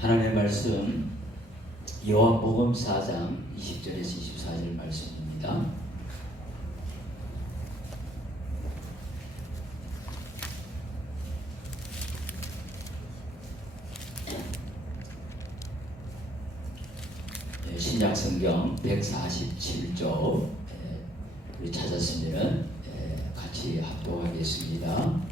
하나님의 말씀 요한복음 4장 20절에서 24절 말씀입니다. 신약성경 147조 우리 찾았으면 같이 합독하겠습니다.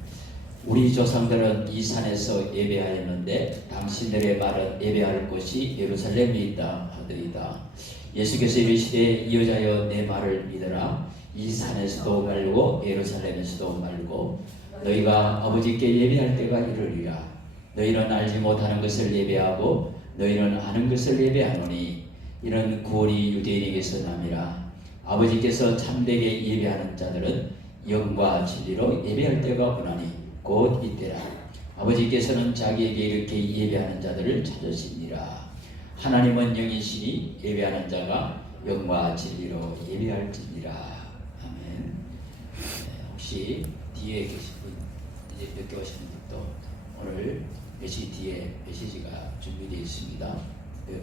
우리 조상들은 이 산에서 예배하였는데 당신들의 말은 예배할 곳이 예루살렘에 있다 하더이다. 예수께서 이르시되 이여자여 내 말을 믿으라. 이 산에서도 말고 예루살렘에서도 말고 너희가 아버지께 예배할 때가 이르리라. 너희는 알지 못하는 것을 예배하고 너희는 아는 것을 예배하노니 이는 구원이 유대인에게서 남이라. 아버지께서 참되게 예배하는 자들은 영과 진리로 예배할 때가 오나니 곧 이때라. 아버지께서는 자기에게 이렇게 예배하는 자들을 찾으시니라. 하나님은 영이시니 예배하는 자가 영과 진리로 예배할지니라. 아멘. 혹시 뒤에 계신 분, 이제 늦게 오신 분들도 오늘 메시지 뒤에 메시지가 준비되어 있습니다.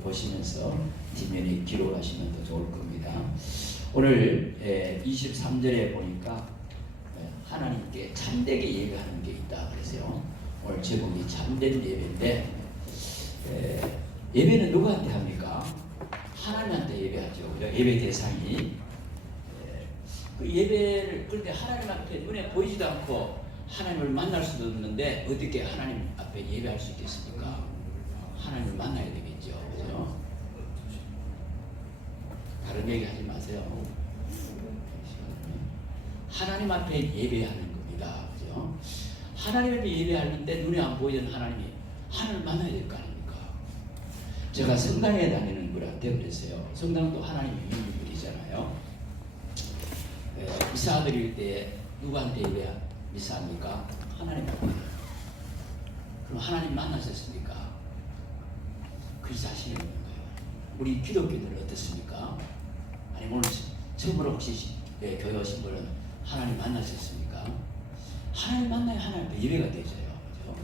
보시면서 뒷면에 기록하시면 더 좋을 겁니다. 오늘 23절에 보니까 하나님께 참되게 예배하는 게 있다 그래서요. 오늘 제목이 참된 예배인데 예배는 누구한테 합니까? 하나님한테 예배하죠. 그죠? 예배 대상이 그 예배를 그런데 하나님 앞에 눈에 보이지도 않고 하나님을 만날 수도 없는데 어떻게 하나님 앞에 예배할 수 있겠습니까? 하나님을 만나야 되겠죠. 그죠? 다른 얘기 하지 마세요. 하나님 앞에 예배하는 겁니다. 그죠? 하나님 앞에 예배하는데 눈에 안 보이는 하나님이 하나님을 만나야 될 거 아닙니까? 제가 성당에 다니는 분한테 그랬어요. 성당도 하나님의 유일이잖아요. 미사 드릴 때 누구한테 미사합니까? 하나님 앞에. 그럼 하나님 만나셨습니까? 그 자신이 없는 거예요. 우리 기독교인들은 어떻습니까? 아니 오늘 처음으로 혹시 교회 오신 분은 하나님 만나셨습니까? 하나님 만나야 하나님 앞에 예배가 되져요. 그렇죠?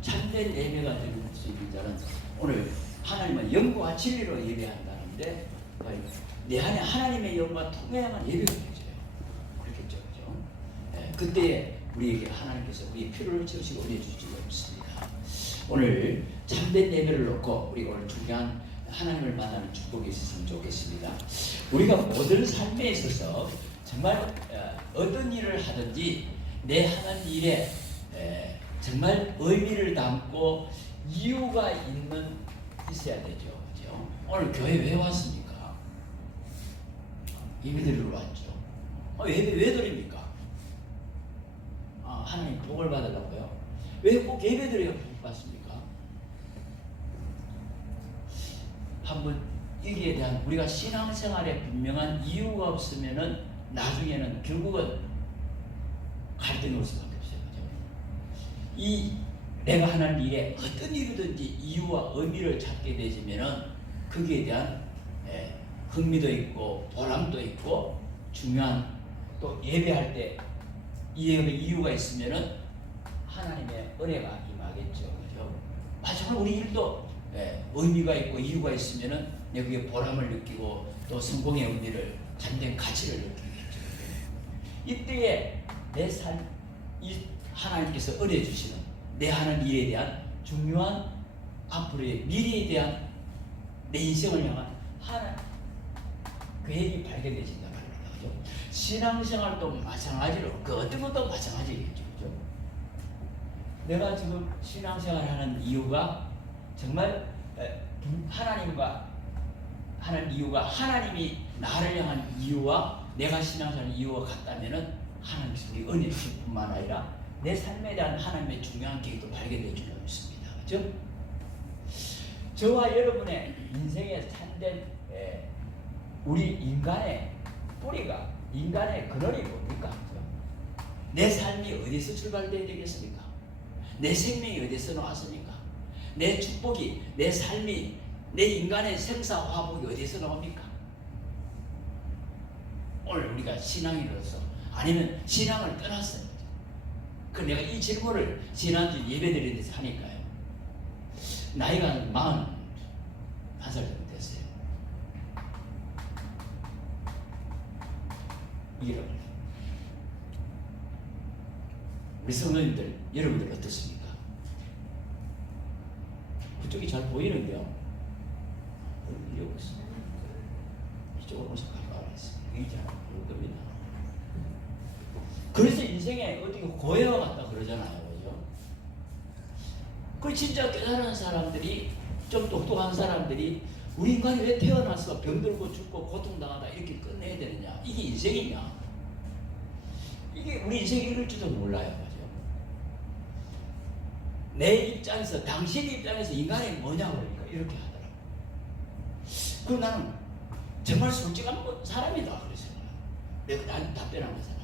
참된 예배가 되는 수 있는 자는 오늘 하나님은 영과 진리로 예배한다는데 내 안에 하나님의 영과 통해야만 예배가 되져요. 그렇겠죠. 그렇죠? 그때 우리에게 하나님께서 우리의 필요를 채우시고 은혜 주시지 없습니다. 오늘 참된 예배를 놓고 우리가 오늘 중요한 하나님을 만나는 축복이 있었으면 좋겠습니다. 우리가 모든 삶에 있어서 정말 어떤 일을 하든지 내 하는 일에 정말 의미를 담고 이유가 있어야 되죠. 그렇죠? 오늘 교회 왜 왔습니까? 예배 드리러 왔죠. 예배 왜 드립니까? 하나님 복을 받으려고요. 왜 꼭 예배 드려야 복 받습니까? 한번 여기에 대한 우리가 신앙생활에 분명한 이유가 없으면은 나중에는 결국은 갈등이 올 수밖에 없어요. 그죠? 내가 하는 일에 어떤 일이든지 이유와 의미를 찾게 되지면은 거기에 대한 흥미도 있고 보람도 있고 중요한 또 예배할 때 이유가 있으면은 하나님의 은혜가 임하겠죠. 그죠? 마찬가지로 우리 일도 의미가 있고 이유가 있으면은 내가 그게 보람을 느끼고 또 성공의 의미를 참된 가치를 느끼겠죠. 이때에 내 삶, 하나님께서 은혜 주시는 내 하는 일에 대한 중요한 앞으로의 미래에 대한 내 인생을 향한 계획이 발견되신단 말입니다. 그죠? 신앙생활도 마찬가지로 그 어떤 것도 마찬가지겠죠. 그죠? 내가 지금 신앙생활 하는 이유가 정말 하나님과 하는 이유가 하나님이 나를 향한 이유와 내가 신앙생활 이유가 같다면은 하나님께서 우리 은혜 주실 뿐만 아니라 내 삶에 대한 하나님의 중요한 계획도 발견될 줄로 믿습니다. 그렇죠? 저와 여러분의 인생의 참된 우리 인간의 뿌리가 인간의 근원이 뭡니까? 그렇죠? 내 삶이 어디서 출발되어야 되겠습니까? 내 생명이 어디서 나왔습니까? 내 축복이 내 삶이 내 인간의 생사화복이 어디서 나옵니까? 오늘 우리가 신앙인으로서 아니면 신앙을 떠났어요. 그 내가 이 질문을 지난주 예배드린 데서 하니까요. 나이가 41살 정도 됐어요. 이런 우리 성도님들 여러분들 어떻습니까? 그쪽이 잘 보이는데요. 여기 있습니다. 이쪽으로 오셔서 가까워졌습니다. 이게 잘 보일 겁니다. 그래서 인생에 어떻게 고해와 같다 그러잖아요. 그죠? 그 진짜 깨달은 사람들이, 좀 똑똑한 사람들이 우리 인간이 왜 태어나서 병들고 죽고 고통당하다 이렇게 끝내야 되느냐? 이게 인생이냐? 이게 우리 인생이 이럴지도 몰라요. 그죠? 내 입장에서, 당신 입장에서 인간이 뭐냐고 그러니까 이렇게 하더라고. 그럼 나는 정말 솔직한 사람이다 그랬어요. 내가 난 답변한 거 사람이.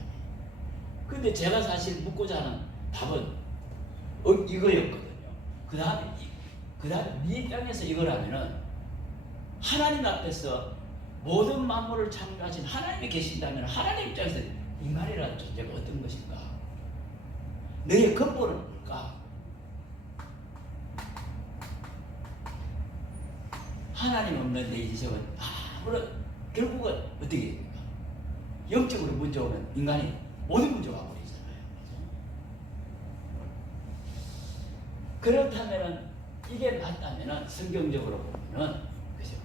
근데 제가 사실 묻고자 하는 답은 이거였거든요. 그 다음에 네 입장에서 이걸 하면은 하나님 앞에서 모든 만물을 창조하신 하나님이 계신다면 하나님 입장에서 인간이라는 존재가 어떤 것인가? 너의 근본은 뭘까? 하나님 없는 내 인생은 아무런 결국은 어떻게 됩니까? 영적으로 문제 오면 인간이 모든 문제가 버리잖아요. 그렇다면은 이게 맞다면은 성경적으로 보면은 그죠?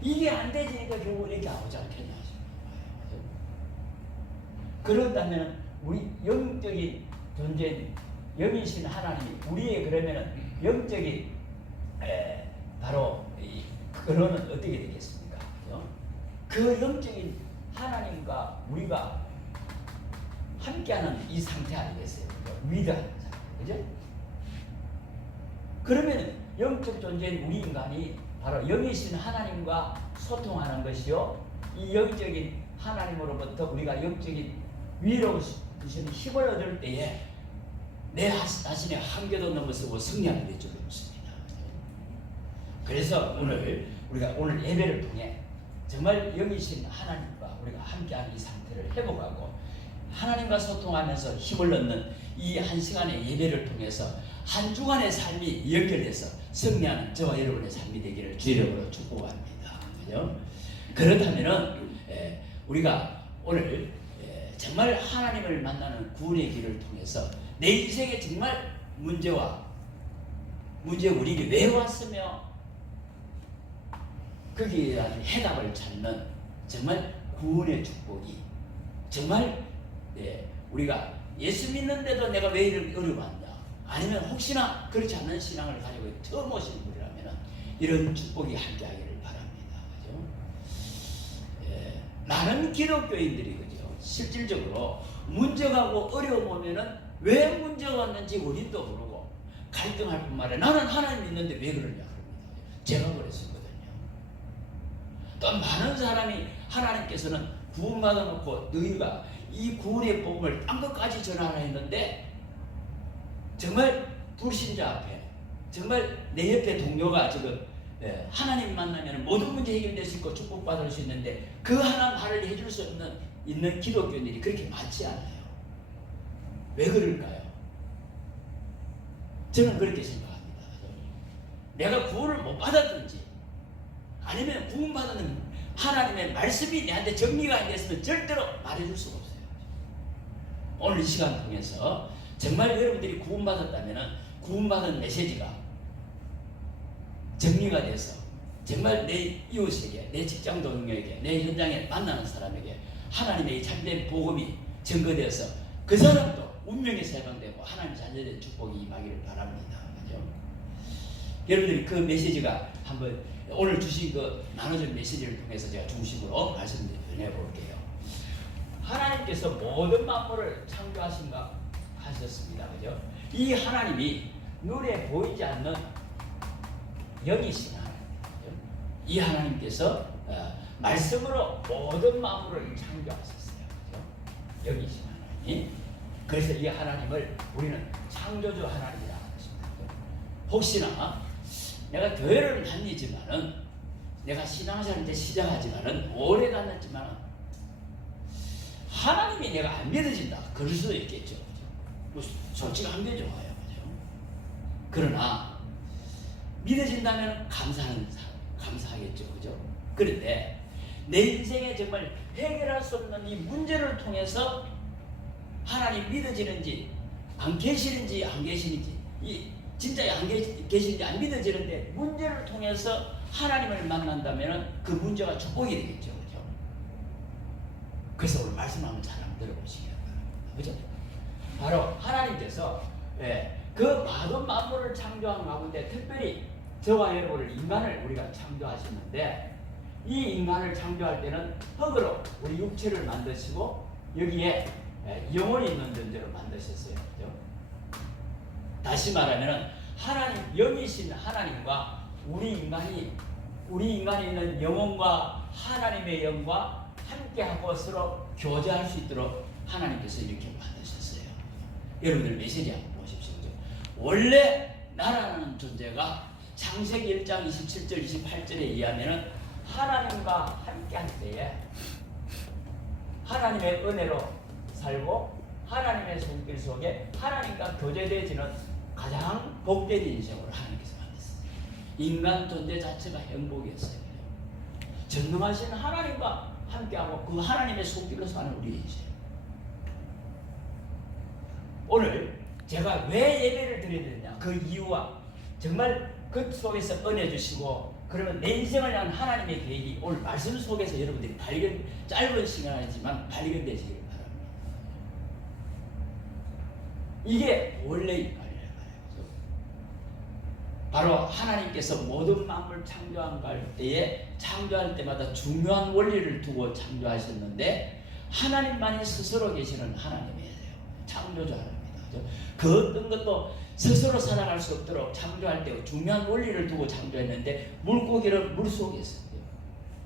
이게 안 되지니까 결국 이렇게 나오지 않겠냐 싶어요. 그렇다면 우리 영적인 존재, 영이신 하나님이 우리의 그러면은 영적인 바로 이 근원은 어떻게 되겠습니까? 그죠? 그 영적인 하나님과 우리가 함께하는 이 상태 아니겠어요? 위대한 상태, 그죠? 그러면 영적 존재인 우리 인간이 바로 영이신 하나님과 소통하는 것이요, 이 영적인 하나님으로부터 우리가 영적인 위로우신 힘을 얻을 때에 내 자신의 한계도 넘어서고 승리하게 될 줄로 믿습니다. 그래서 우리가 오늘 예배를 통해 정말 영이신 하나님과 우리가 함께하는 이 상태를 회복하고 하나님과 소통하면서 힘을 얻는 이 한 시간의 예배를 통해서 한 주간의 삶이 연결돼서 승리하는 저와 여러분의 삶이 되기를 주의 이름으로 축복합니다. 그죠? 그렇다면은 우리가 오늘 정말 하나님을 만나는 구원의 길을 통해서 내 인생에 정말 문제 우리가 왜 왔으며 거기에 대한 해답을 찾는 정말 구원의 축복이 정말 우리가 예수 믿는데도 내가 왜 이렇게 어려워하냐, 아니면 혹시나 그렇지 않는 신앙을 가지고 처음 오신 분이라면 이런 축복이 함께하기를 바랍니다. 그죠? 많은 기독교인들이 그죠? 실질적으로 문제가 고 어려움 오면은 왜 문제가 왔는지 원인도 모르고 갈등할 뿐만 아니라 나는 하나님 믿는데 왜 그러냐 그럽니다. 제가 그랬었거든요. 또 많은 사람이 하나님께서는 구원받아 놓고 너희가 이 구원의 복음을 딴 것까지 전하라 했는데 정말 불신자 앞에 정말 내 옆에 동료가 지금 하나님 만나면 모든 문제 해결될 수 있고 축복받을 수 있는데 그 하나 말을 해줄 수 있는 기독교인들이 그렇게 많지 않아요. 왜 그럴까요? 저는 그렇게 생각합니다. 내가 구원을 못 받았든지 아니면 구원받는 하나님의 말씀이 내한테 정리가 안 됐으면 절대로 말해줄 수가 없어요. 오늘 이 시간 통해서 정말 여러분들이 구원받았다면 구원받은 메시지가 정리가 돼서 정말 내 이웃에게, 내 직장 동료에게, 내 현장에 만나는 사람에게 하나님의 참된 복음이 증거되어서 그 사람도 운명이 세방되고 하나님 자녀의 축복이 임하기를 바랍니다. 그죠? 여러분들이 그 메시지가 한번 오늘 주신 그 나눠진 메시지를 통해서 제가 중심으로 말씀을 전해 볼게요. 하나님께서 모든 만물을 창조하신가 하셨습니다. 그죠? 이 하나님이 눈에 보이지 않는 영이신 하나님입니다. 이 하나님께서 말씀으로 모든 만물을 창조하셨어요. 그죠? 영이신 하나님. 그래서 이 하나님을 우리는 창조주 하나님이라 하십니다. 혹시나 내가 교회를 다니지만은 내가 신앙생활 이제 시작하지만은 오래 다녔지만은 하나님이 내가 안 믿어진다 그럴 수도 있겠죠. 뭐 솔직히 안 되죠. 그러나 믿어진다면 감사하겠죠. 그죠? 그런데 내 인생에 정말 해결할 수 없는 이 문제를 통해서 하나님 믿어지는지 안 계시는지 안 계시는지 진짜 안 계시는지 안 믿어지는데 문제를 통해서 하나님을 만난다면 그 문제가 축복이 되겠죠. 그죠? 그래서 오늘 말씀 한번 잘 한번 들어보시기 바랍니다. 그죠? 바로 하나님께서 그 많은 만물을 창조한 가운데 특별히 저와 여러분을 인간을 우리가 창조하셨는데 이 인간을 창조할 때는 흙으로 우리 육체를 만드시고 여기에 영혼이 있는 존재로 만드셨어요. 그죠? 다시 말하면 하나님 영이신 하나님과 우리 인간이 있는 영혼과 하나님의 영과 함께하고 서로 교제할 수 있도록 하나님께서 이렇게 만드셨어요. 여러분들 메시지 한번 보십시오. 원래 나라는 존재가 창세기 1장 27절 28절에 의하면 하나님과 함께할 때에 하나님의 은혜로 살고 하나님의 손길 속에 하나님과 교제되어지는 가장 복된 인생으로 하나님께서 만드셨어요. 인간 존재 자체가 행복이었어요. 전능하신 하나님과 함께하고 그 하나님의 손길로 사는 우리 인생. 오늘 제가 왜 예배를 드려야 되느냐 그 이유와 정말 그 속에서 은혜 주시고 그러면 내 인생을 향한 하나님의 계획이 오늘 말씀 속에서 여러분들이 짧은 시간이지만 발견되시기를 바랍니다. 이게 원래인 말이에요. 바로 하나님께서 모든 만물 창조할 때에 창조할 때마다 중요한 원리를 두고 창조하셨는데 하나님만이 스스로 계시는 하나님이에요. 창조주 하나님입니다. 그 어떤 것도 스스로 살아갈 수 없도록 창조할 때 중요한 원리를 두고 창조했는데 물고기를 물속에 있었고요.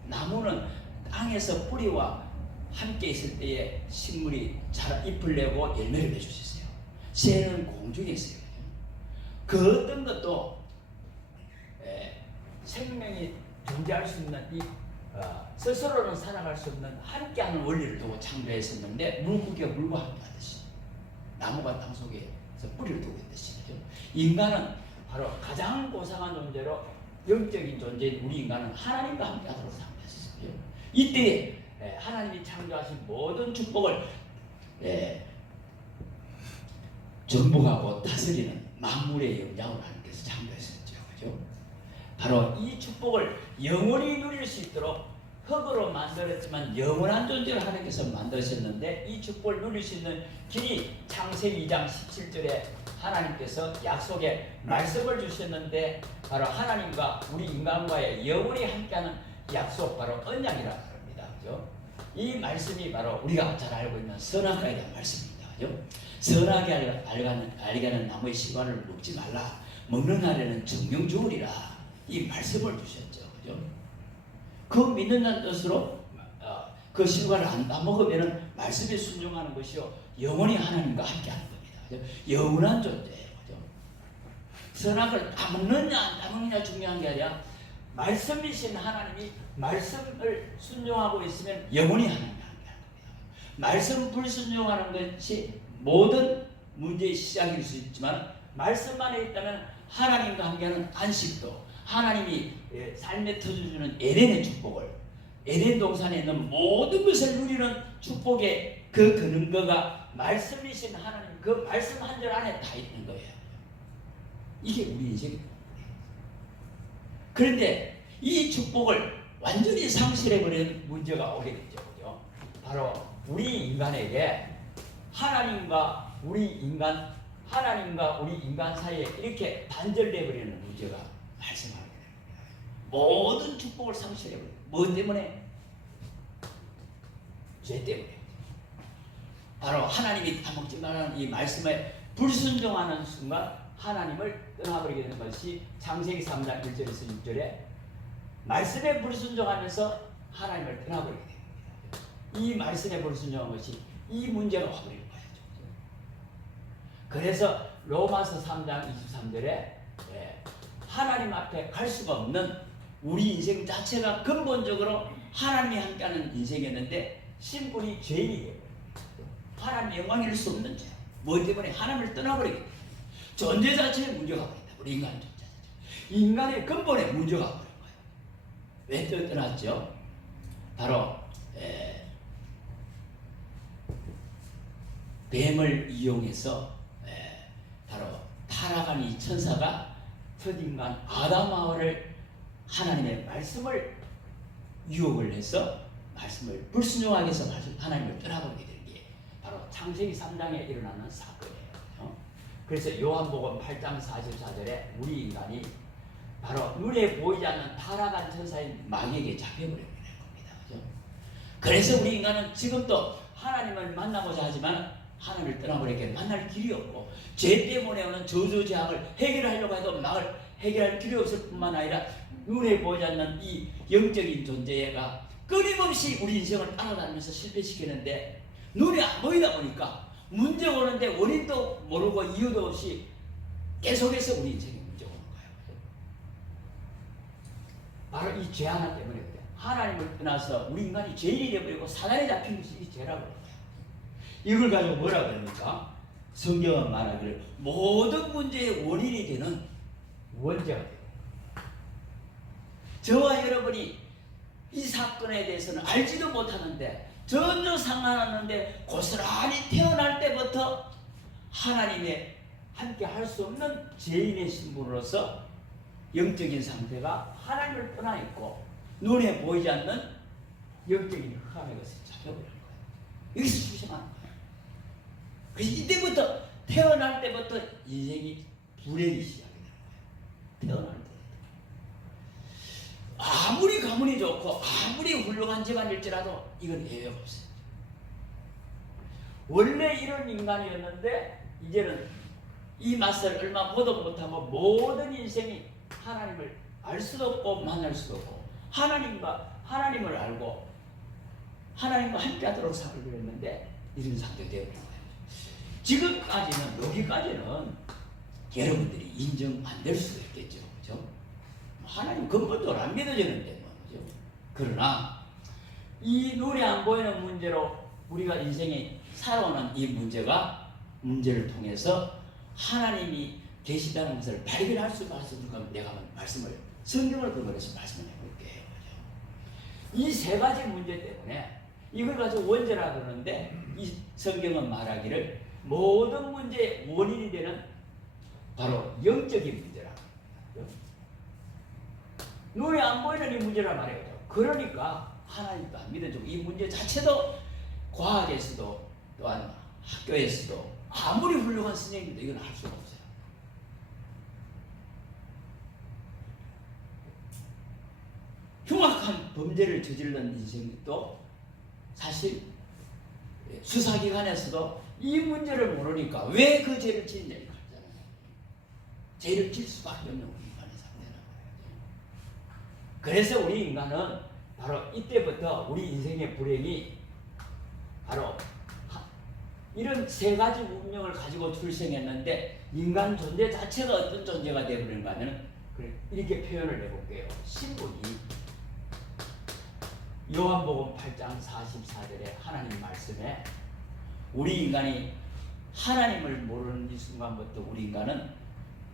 나무는 땅에서 뿌리와 함께 있을 때에 식물이 잘 잎을 내고 열매를 맺으셨어요. 새는 공중에 있어요. 그 어떤 것도 생명이 존재할 수 있는 스스로는 살아갈 수 없는 함께하는 원리를 두고 창조했었는데 물고기가 물과 함께하듯이 나무가 땅 속에서 뿌리를 두고 있듯이 인간은 바로 가장 고상한 존재로 영적인 존재인 우리 인간은 하나님과 함께하도록 창조했어요. 이때 하나님이 창조하신 모든 축복을 정복하고 다스리는 만물의 영장으로 하나님께서 창조했었죠. 그죠? 바로 이 축복을 영원히 누릴 수 있도록 흙으로 만들었지만 영원한 존재를 하나님께서 만드셨는데 이 축복을 누릴 수 있는 길이 창세기 2장 17절에 하나님께서 약속의 말씀을 주셨는데 바로 하나님과 우리 인간과의 영원히 함께하는 약속 바로 언약이라고 합니다. 그죠? 이 말씀이 바로 우리가 잘 알고 있는 선악과에 대한 말씀입니다. 그죠? 선하게 알게 하는 나무의 실과를 먹지 말라. 먹는 날에는 정령 죽으리라. 이 말씀을 주셨죠. 그죠? 그 믿는다는 뜻으로 그 실과를 안 먹으면 말씀에 순종하는 것이요 영원히 하나님과 함께하는 겁니다. 그죠? 영원한 존재예요. 그죠? 선악을 다 먹느냐 안 다 먹느냐 중요한 게 아니라 말씀이신 하나님이 말씀을 순종하고 있으면 영원히 하나님과 함께하는 겁니다. 말씀 불순종하는 것이 모든 문제의 시작일 수 있지만 말씀만에 있다면 하나님과 함께하는 안식도 하나님이 삶에 터주는 에덴의 축복을 에덴 동산에 있는 모든 것을 누리는 축복의 그 근거가 말씀이신 하나님 그 말씀 한 절 안에 다 있는 거예요. 이게 우리 인생입니다. 그런데 이 축복을 완전히 상실해버리는 문제가 오게 되죠. 그죠? 바로 우리 인간에게 하나님과 우리 인간 사이에 이렇게 단절되어 버리는 문제가 발생하게 됩니다. 모든 축복을 상실해버려요. 뭐 때문에? 죄 때문에. 바로 하나님이 다 먹지 말라는 이 말씀에 불순종하는 순간 하나님을 떠나버리게 되는 것이 창세기 3장 1절에서 6절에 말씀에 불순종하면서 하나님을 떠나버리게 됩니다. 이 말씀에 불순종한 것이 이 문제가 와버리는 거예요. 그래서 로마서 3장 23절에 하나님 앞에 갈 수가 없는 우리 인생 자체가 근본적으로 하나님이 함께하는 인생이었는데 신분이 죄인이에요. 하나님의 영광일 수 없는 죄. 뭐 때문에 하나님을 떠나버리게 돼요. 존재 자체에 문제가 버린다. 우리 인간 존재 자체. 인간의 근본의 문제가 그런 거예요. 왜 떠났죠? 바로 뱀을 이용해서 바로 타락한 이 천사가 첫인간 아담하와를 하나님의 말씀을 유혹을 해서 말씀을 불순종하게 해서 하나님을 떠나버리게 된 게 바로 창세기 3장에 일어나는 사건이에요. 그래서 요한복음 8장 44절에 우리 인간이 바로 눈에 보이지 않는 타락한 천사인 마귀에게 잡혀버리게 된 겁니다. 그죠? 그래서 우리 인간은 지금도 하나님을 만나고자 하지만 하나님을 떠나버리게 만날 길이 없고 죄 때문에 오는 저주제약을 해결하려고 해도 해결할 길이 없을 뿐만 아니라 눈에 보이지 않는 이 영적인 존재가 끊임없이 우리 인생을 따라다니면서 실패시키는데 눈에 안 보이다 보니까 문제 오는데 원인도 모르고 이유도 없이 계속해서 우리 인생에 문제가 오는 거예요. 바로 이 죄 하나 때문에 그래요. 하나님을 떠나서 우리 인간이 죄인이 되어버리고 사단에 잡힌 것이 이 죄라고 그래요. 이걸 가지고 뭐라 그럽니까? 성경은 말하기를 모든 문제의 원인이 되는 원죄가 돼요. 저와 여러분이 이 사건에 대해서는 알지도 못하는데 전혀 상관없는데 고스란히 태어날 때부터 하나님의 함께 할 수 없는 죄인의 신분으로서 영적인 상태가 하나님을 떠나 있고 눈에 보이지 않는 영적인 흑암의 것을 잡혀버리는 거예요. 여기서 출생하는 거예요. 그래서 이때부터 태어날 때부터 인생이 불행이 시작이 되는 거예요. 태어날 때. 아무리 가문이 좋고 아무리 훌륭한 집안일지라도 이건 예외가 없어요. 원래 이런 인간이었는데 이제는 이 맛을 얼마 보도 못하고 모든 인생이 하나님을 알 수도 없고 만날 수도 없고 하나님을 알고 하나님과 함께하도록 살기로 했는데 이런 상태가 되어버린 거예요. 지금까지는 여기까지는 여러분들이 인정 안 될 수도 있겠죠. 그죠? 하나님 근본적으로 안 믿어지는데 그죠? 그러나 이 눈에 안 보이는 문제로 우리가 인생에 살아오는 이 문제를 통해서 하나님이 계시다는 것을 발견할 수 있을까 내가 성경을 근거해서 말씀을 해볼게요. 이 세 가지 문제 때문에 이걸 가지고 원죄라 그러는데 이 성경은 말하기를 모든 문제의 원인이 되는 바로 영적인 문제라고 합니다. 눈에 안 보이는 이 문제란 말이에요. 그러니까 하나님도 안 믿어주고 이 문제 자체도 과학에서도 또한 학교에서도 아무리 훌륭한 선생님도 이건 할 수가 없어요. 흉악한 범죄를 저지른 인생도 사실 수사기관에서도 이 문제를 모르니까 왜 그 죄를 지느냐 이거 하잖아요. 죄를 질 수밖에 없는 우리 인간의 상태라고 해요. 그래서 우리 인간은 바로 이때부터 우리 인생의 불행이 바로 이런 세 가지 운명을 가지고 출생했는데 인간 존재 자체가 어떤 존재가 되어버리는가 하면 이렇게 표현을 해볼게요. 신분이 요한복음 8장 44절에 하나님 말씀에 우리 인간이 하나님을 모르는 이 순간부터 우리 인간은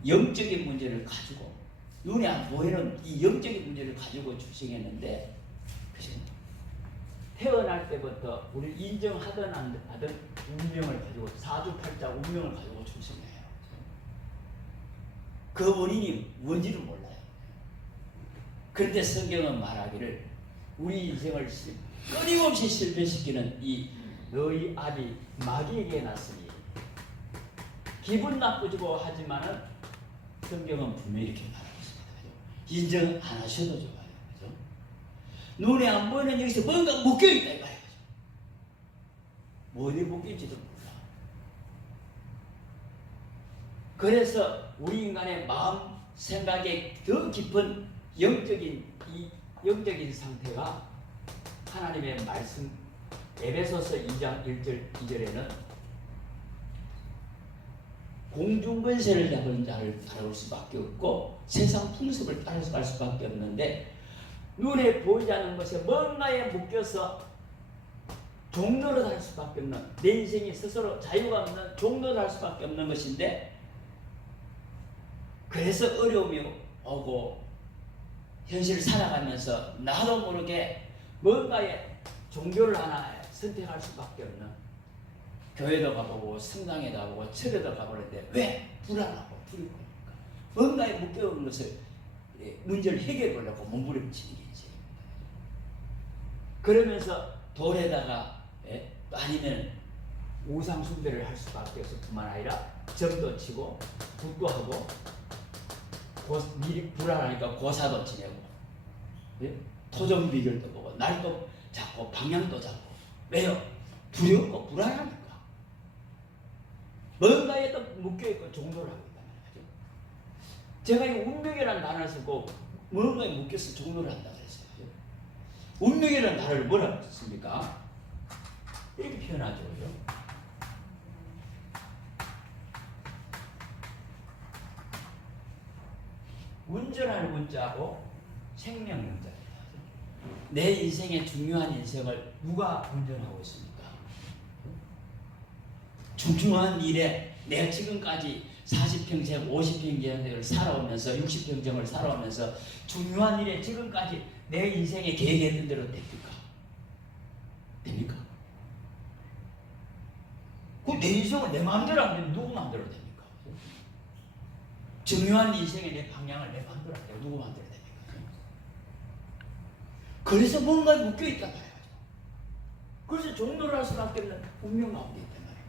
영적인 문제를 가지고 눈에 안 보이는 이 영적인 문제를 가지고 출생했는데 그죠? 태어날 때부터 우리를 인정하든 안 하든 운명을 가지고 사주팔자 운명을 가지고 출생해요. 그 원인이 뭔지를 몰라요. 그런데 성경은 말하기를 우리 인생을 끊임없이 실패시키는 이 너희 아비 마귀에게 났으니 기분 나쁘지고 하지만은 성경은 분명히 이렇게 말하고 있습니다. 인정 안 하셔도 좋아요. 그죠? 눈에 안 보이는 여기서 뭔가 묶여있다 이 말이에요. 어디 묶인지도 몰라. 그래서 우리 인간의 마음 생각에 더 깊은 영적인 상태가 하나님의 말씀 에베소서 2장 1절 2절에는 공중권세를 잡은 자를 따라올 수밖에 없고 세상 풍습을 따라갈 수밖에 없는데 눈에 보이지 않는 것에 뭔가에 묶여서 종로를 할 수밖에 없는 내 인생이 스스로 자유가 없는 종로를 할 수밖에 없는 것인데 그래서 어려움이 오고 현실을 살아가면서 나도 모르게 뭔가의 종교를 하나 선택할 수밖에 없는, 교회도 가보고 성당에도 가보고 철에도 가보는데 왜 불안하고 두렵습니까? 뭔가에 묶여온 것을 문제를 해결해 보려고 몸부림치는 게 있지. 그러면서 돌에다가 아니면 우상 숭배를 할 수밖에 없을 뿐만 아니라 점도 치고 굿도 하고 미리 불안하니까 고사도 지내고 토종 비결도 보고 날도 잡고 방향도 잡고. 왜요? 두렵고 불안하니까. 뭔가에 또 묶여있고 종로를 하고 있단 말이죠. 제가 이 운명이라는 단어를 쓰고 뭔가에 묶여서 종로를 한다고 그랬어요. 운명이라는 단어를 뭐라고 썼습니까? 이렇게 표현하죠. 운전할 운자고 생명 운자입니다. 내 인생의 중요한 인생을 누가 운전하고 있습니까? 중요한 일에 내가 지금까지 40평생, 50평생을 살아오면서 60평생을 살아오면서 중요한 일에 지금까지 내 인생에 계획했던 대로 됩니까? 됩니까? 그 내 인생을 내 마음대로 안 되면 누구 마음대로 됩니까? 중요한 인생의 내 방향을 내 마음대로 안 되면 누구 마음대로 됩니까? 그래서 뭔가 묶여있단 말이에요. 그래서 종로를 할 수밖에 없는 운명 가운데 있단 말이에요.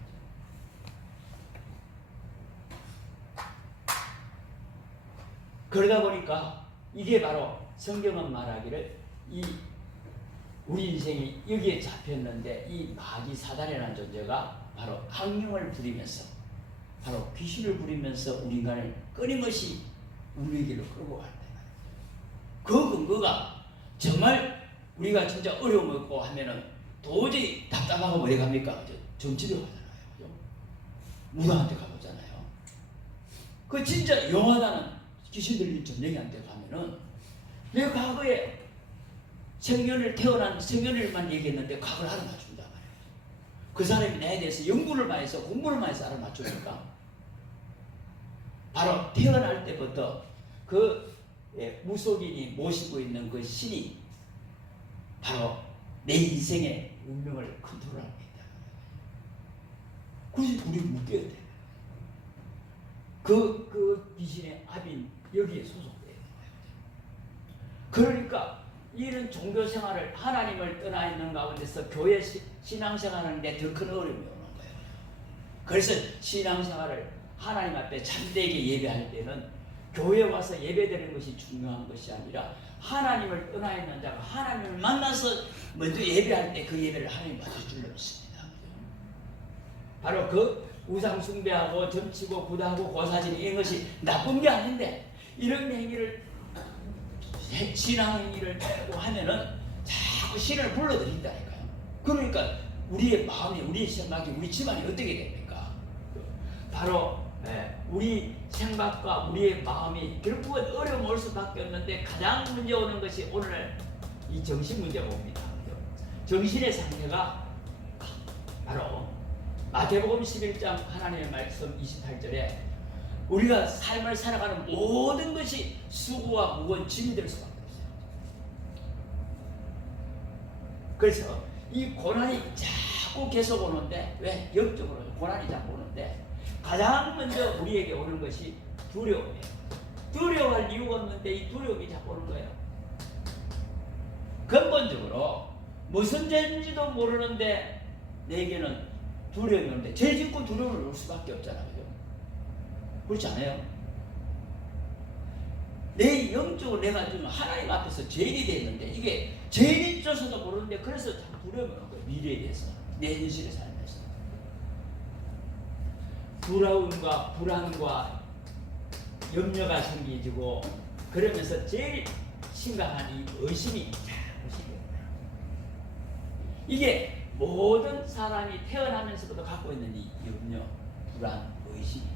그러다 보니까 이게 바로 성경은 말하기를 우리 인생이 여기에 잡혔는데 이 마귀 사단이라는 존재가 바로 악령을 부리면서 바로 귀신을 부리면서 우리 인간을 끊임없이 우리의 길로 끌고 간다. 그 근거가 정말 우리가 진짜 어려움을 없고 하면은 도저히 답답하고 어디 갑니까? 정치로 가잖아요. 무당한테 가보잖아요. 그 진짜 영화다는 귀신 들린 전쟁이한테 가면은 내 과거에 태어난 생년일만 얘기했는데 과거를 알아맞춘단 말이에요. 그 사람이 나에 대해서 연구를 많이 해서 공부를 많이 해서 알아맞추니까 바로 태어날 때부터 그 무속인이 모시고 있는 그 신이 바로 내 인생의 운명을 컨트롤하고 있다. 그래서 우리 묶여야 돼. 그 귀신의 압인 여기에 소속돼야 돼요. 그러니까 이런 종교 생활을 하나님을 떠나 있는 가운데서 교회 신앙생활하는데 더 큰 어려움이 오는 거예요. 그래서 신앙생활을 하나님 앞에 참되게 예배할 때는 교회 와서 예배드리는 것이 중요한 것이 아니라 하나님을 떠나 있는 자가 하나님을 만나서 먼저 예배할 때 그 예배를 하나님 받아주려고 했습니다. 바로 그 우상 숭배하고 점치고 구다하고 고사질 이런 것이 나쁜 게 아닌데 이런 행위를 신앙 행위를 하면은 자꾸 신을 불러들인다니까요. 그러니까 우리의 마음이, 우리의 생각이, 우리 집안이 어떻게 됩니까? 바로 우리 생각과 우리의 마음이 결국은 어려움 올 수밖에 없는데 가장 문제 오는 것이 오늘 이 정신 문제가 옵니다. 정신의 상태가 바로 마태복음 11장 하나님의 말씀 28절에 우리가 삶을 살아가는 모든 것이 수고와 무거운 짐이 될 수밖에 없어요. 그래서 이 고난이 자꾸 계속 오는데 왜? 영적으로 고난이 자꾸 오는데 가장 먼저 우리에게 오는 것이 두려움이에요. 두려워할 이유가 없는데 이 두려움이 자꾸 오는 거예요. 근본적으로 무슨 죄인지도 모르는데 내게는 두려움이 오는데 죄 짓고 두려움을 올 수밖에 없잖아요. 그죠? 그렇지 않아요? 내 영적으로 내가 지금 하나님 앞에서 죄인이 되었는데 이게 죄인인 줄서도 모르는데 그래서 자꾸 두려움이 오는 거예요. 미래에 대해서, 내 현실의 삶에서. 두려움과 불안과 염려가 생기고 그러면서 제일 심각한 이 의심이 자꾸 생겨요. 이게 모든 사람이 태어나면서부터 갖고 있는 이 염려, 불안, 의심이죠.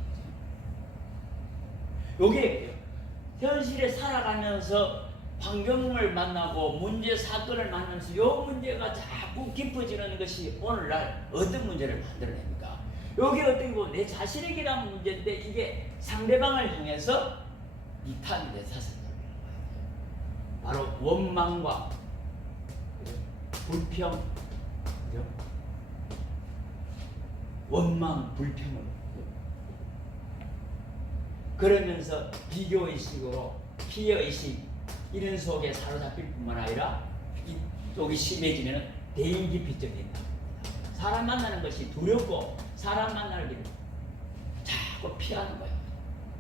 요게 현실에 살아가면서 환경을 만나고 문제, 사건을 만나면서 요 문제가 자꾸 깊어지는 것이 오늘날 어떤 문제를 만들어냅니까? 여기 어떻게 보면 내 자신에게 대한 문제인데 이게 상대방을 향해서 비탄인데 사슬 바로 원망과 불평, 그죠? 원망, 불평을 그러면서 비교의식으로 피해의식 이런 속에 사로잡힐 뿐만 아니라 이쪽이 심해지면 대인기피증이 있다. 사람 만나는 것이 두렵고 사람 만나는 게 자꾸 피하는 거예요.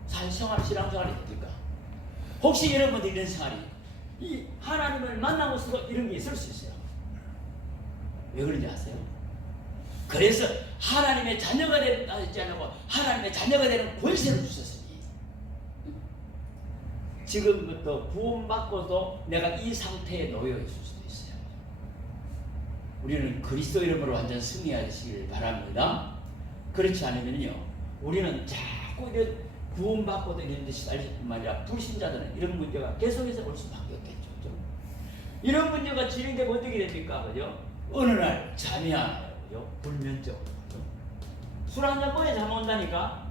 사회생활, 신앙생활이 됩니까? 혹시 여러분들 이런 생활이 이 하나님을 만나고서도 이런 게 있을 수 있어요. 왜 그런지 아세요? 그래서 하나님의 자녀가 되지 않고 하나님의 자녀가 되는 권세를 주셨으니 지금부터 구원받고도 내가 이 상태에 놓여 있을 수도 있어요. 우리는 그리스도 이름으로 완전 승리하시길 바랍니다. 그렇지 않으면요 우리는 자꾸 이런 구원받고도 이런 데 시달릴 뿐만 아니라 불신자들은 이런 문제가 계속해서 올 수밖에 없겠죠. 그죠? 이런 문제가 진행되면 어떻게 됩니까? 그죠? 어느 날 잠이 안 와요. 그죠? 불면증. 술 한잔 먹어야 잠 온다니까?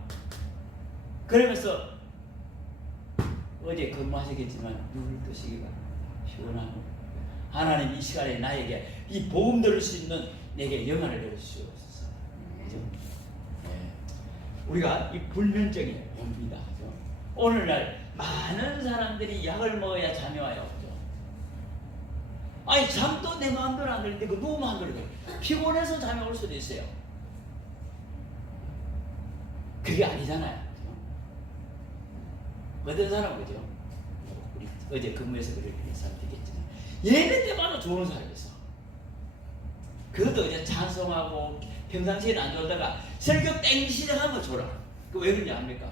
그러면서 어제 근무하시겠지만 눈을 뜨시기 바랍니다. 피곤하고 하나님 이 시간에 나에게 이 복음 들을 수 있는 내게 영안을 내려주시옵소서. 그죠? 네. 우리가 이 불면증이 옵니다. 그죠? 오늘날 많은 사람들이 약을 먹어야 잠이 와요. 그죠? 아니 잠도 내 마음대로 안 되는데 그 누구 마음대로 돼? 피곤해서 잠이 올 수도 있어요. 그게 아니잖아요. 어떤 사람은 그죠? 우리 어제 근무해서 그렇게 사람 되겠지만 예배 때마다 좋은 사람이 있어. 그것도 이제 찬송하고 평상시에는 안 좋다가 설교 땡 시작하면 좋아. 그 왜 그런지 압니까?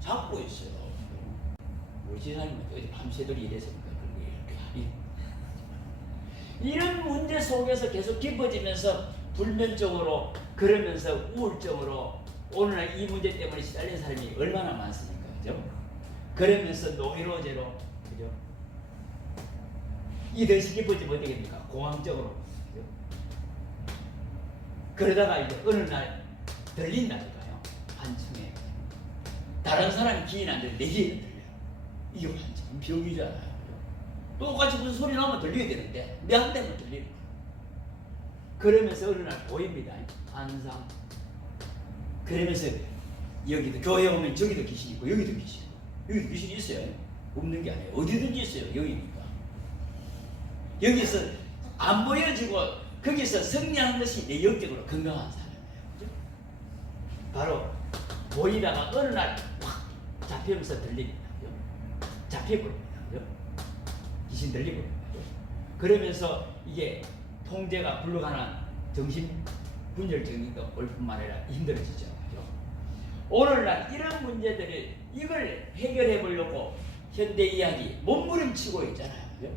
잡고 있어요. 우리 지사님은 어제 밤새도록 일했으니까 그런 게 이렇게 이런 문제 속에서 계속 깊어지면서 불면증으로 그러면서 우울증으로 오늘날 이 문제 때문에 시달린 사람이 얼마나 많습니까? 그죠? 그러면서 노이로제로 그죠? 이 더 깊어지면 어떻게 됩니까? 공황적으로 그죠? 그러다가 이제 어느 날 들린다니까요. 한층에 다른 사람이 귀는 안 들려 내 귀에는 들려요. 이게 완전 병이잖아요. 그죠? 똑같이 무슨 소리 나오면 들려야 되는데 내 한 대만 들리는 거예요. 그러면서 어느 날 보입니다. 환상. 그러면서 여기도 교회 오면 저기도 귀신 있고 여기도 귀신 있고 여기도 귀신이 있어요. 없는 게 아니에요. 어디든지 있어요. 여기니까. 여기서 안 보여지고 거기서 승리하는 것이 내 영적으로 건강한 사람이에요. 바로 보이다가 어느 날 확 잡히면서 들립니다. 잡혀버립니다. 귀신 들리버립니다. 그러면서 이게 통제가 불가능한 정신분열증이 올 뿐만 아니라 힘들어지죠. 오늘날 이런 문제들을 이걸 해결해 보려고 현대 이야기 몸부림치고 있잖아요. 그죠?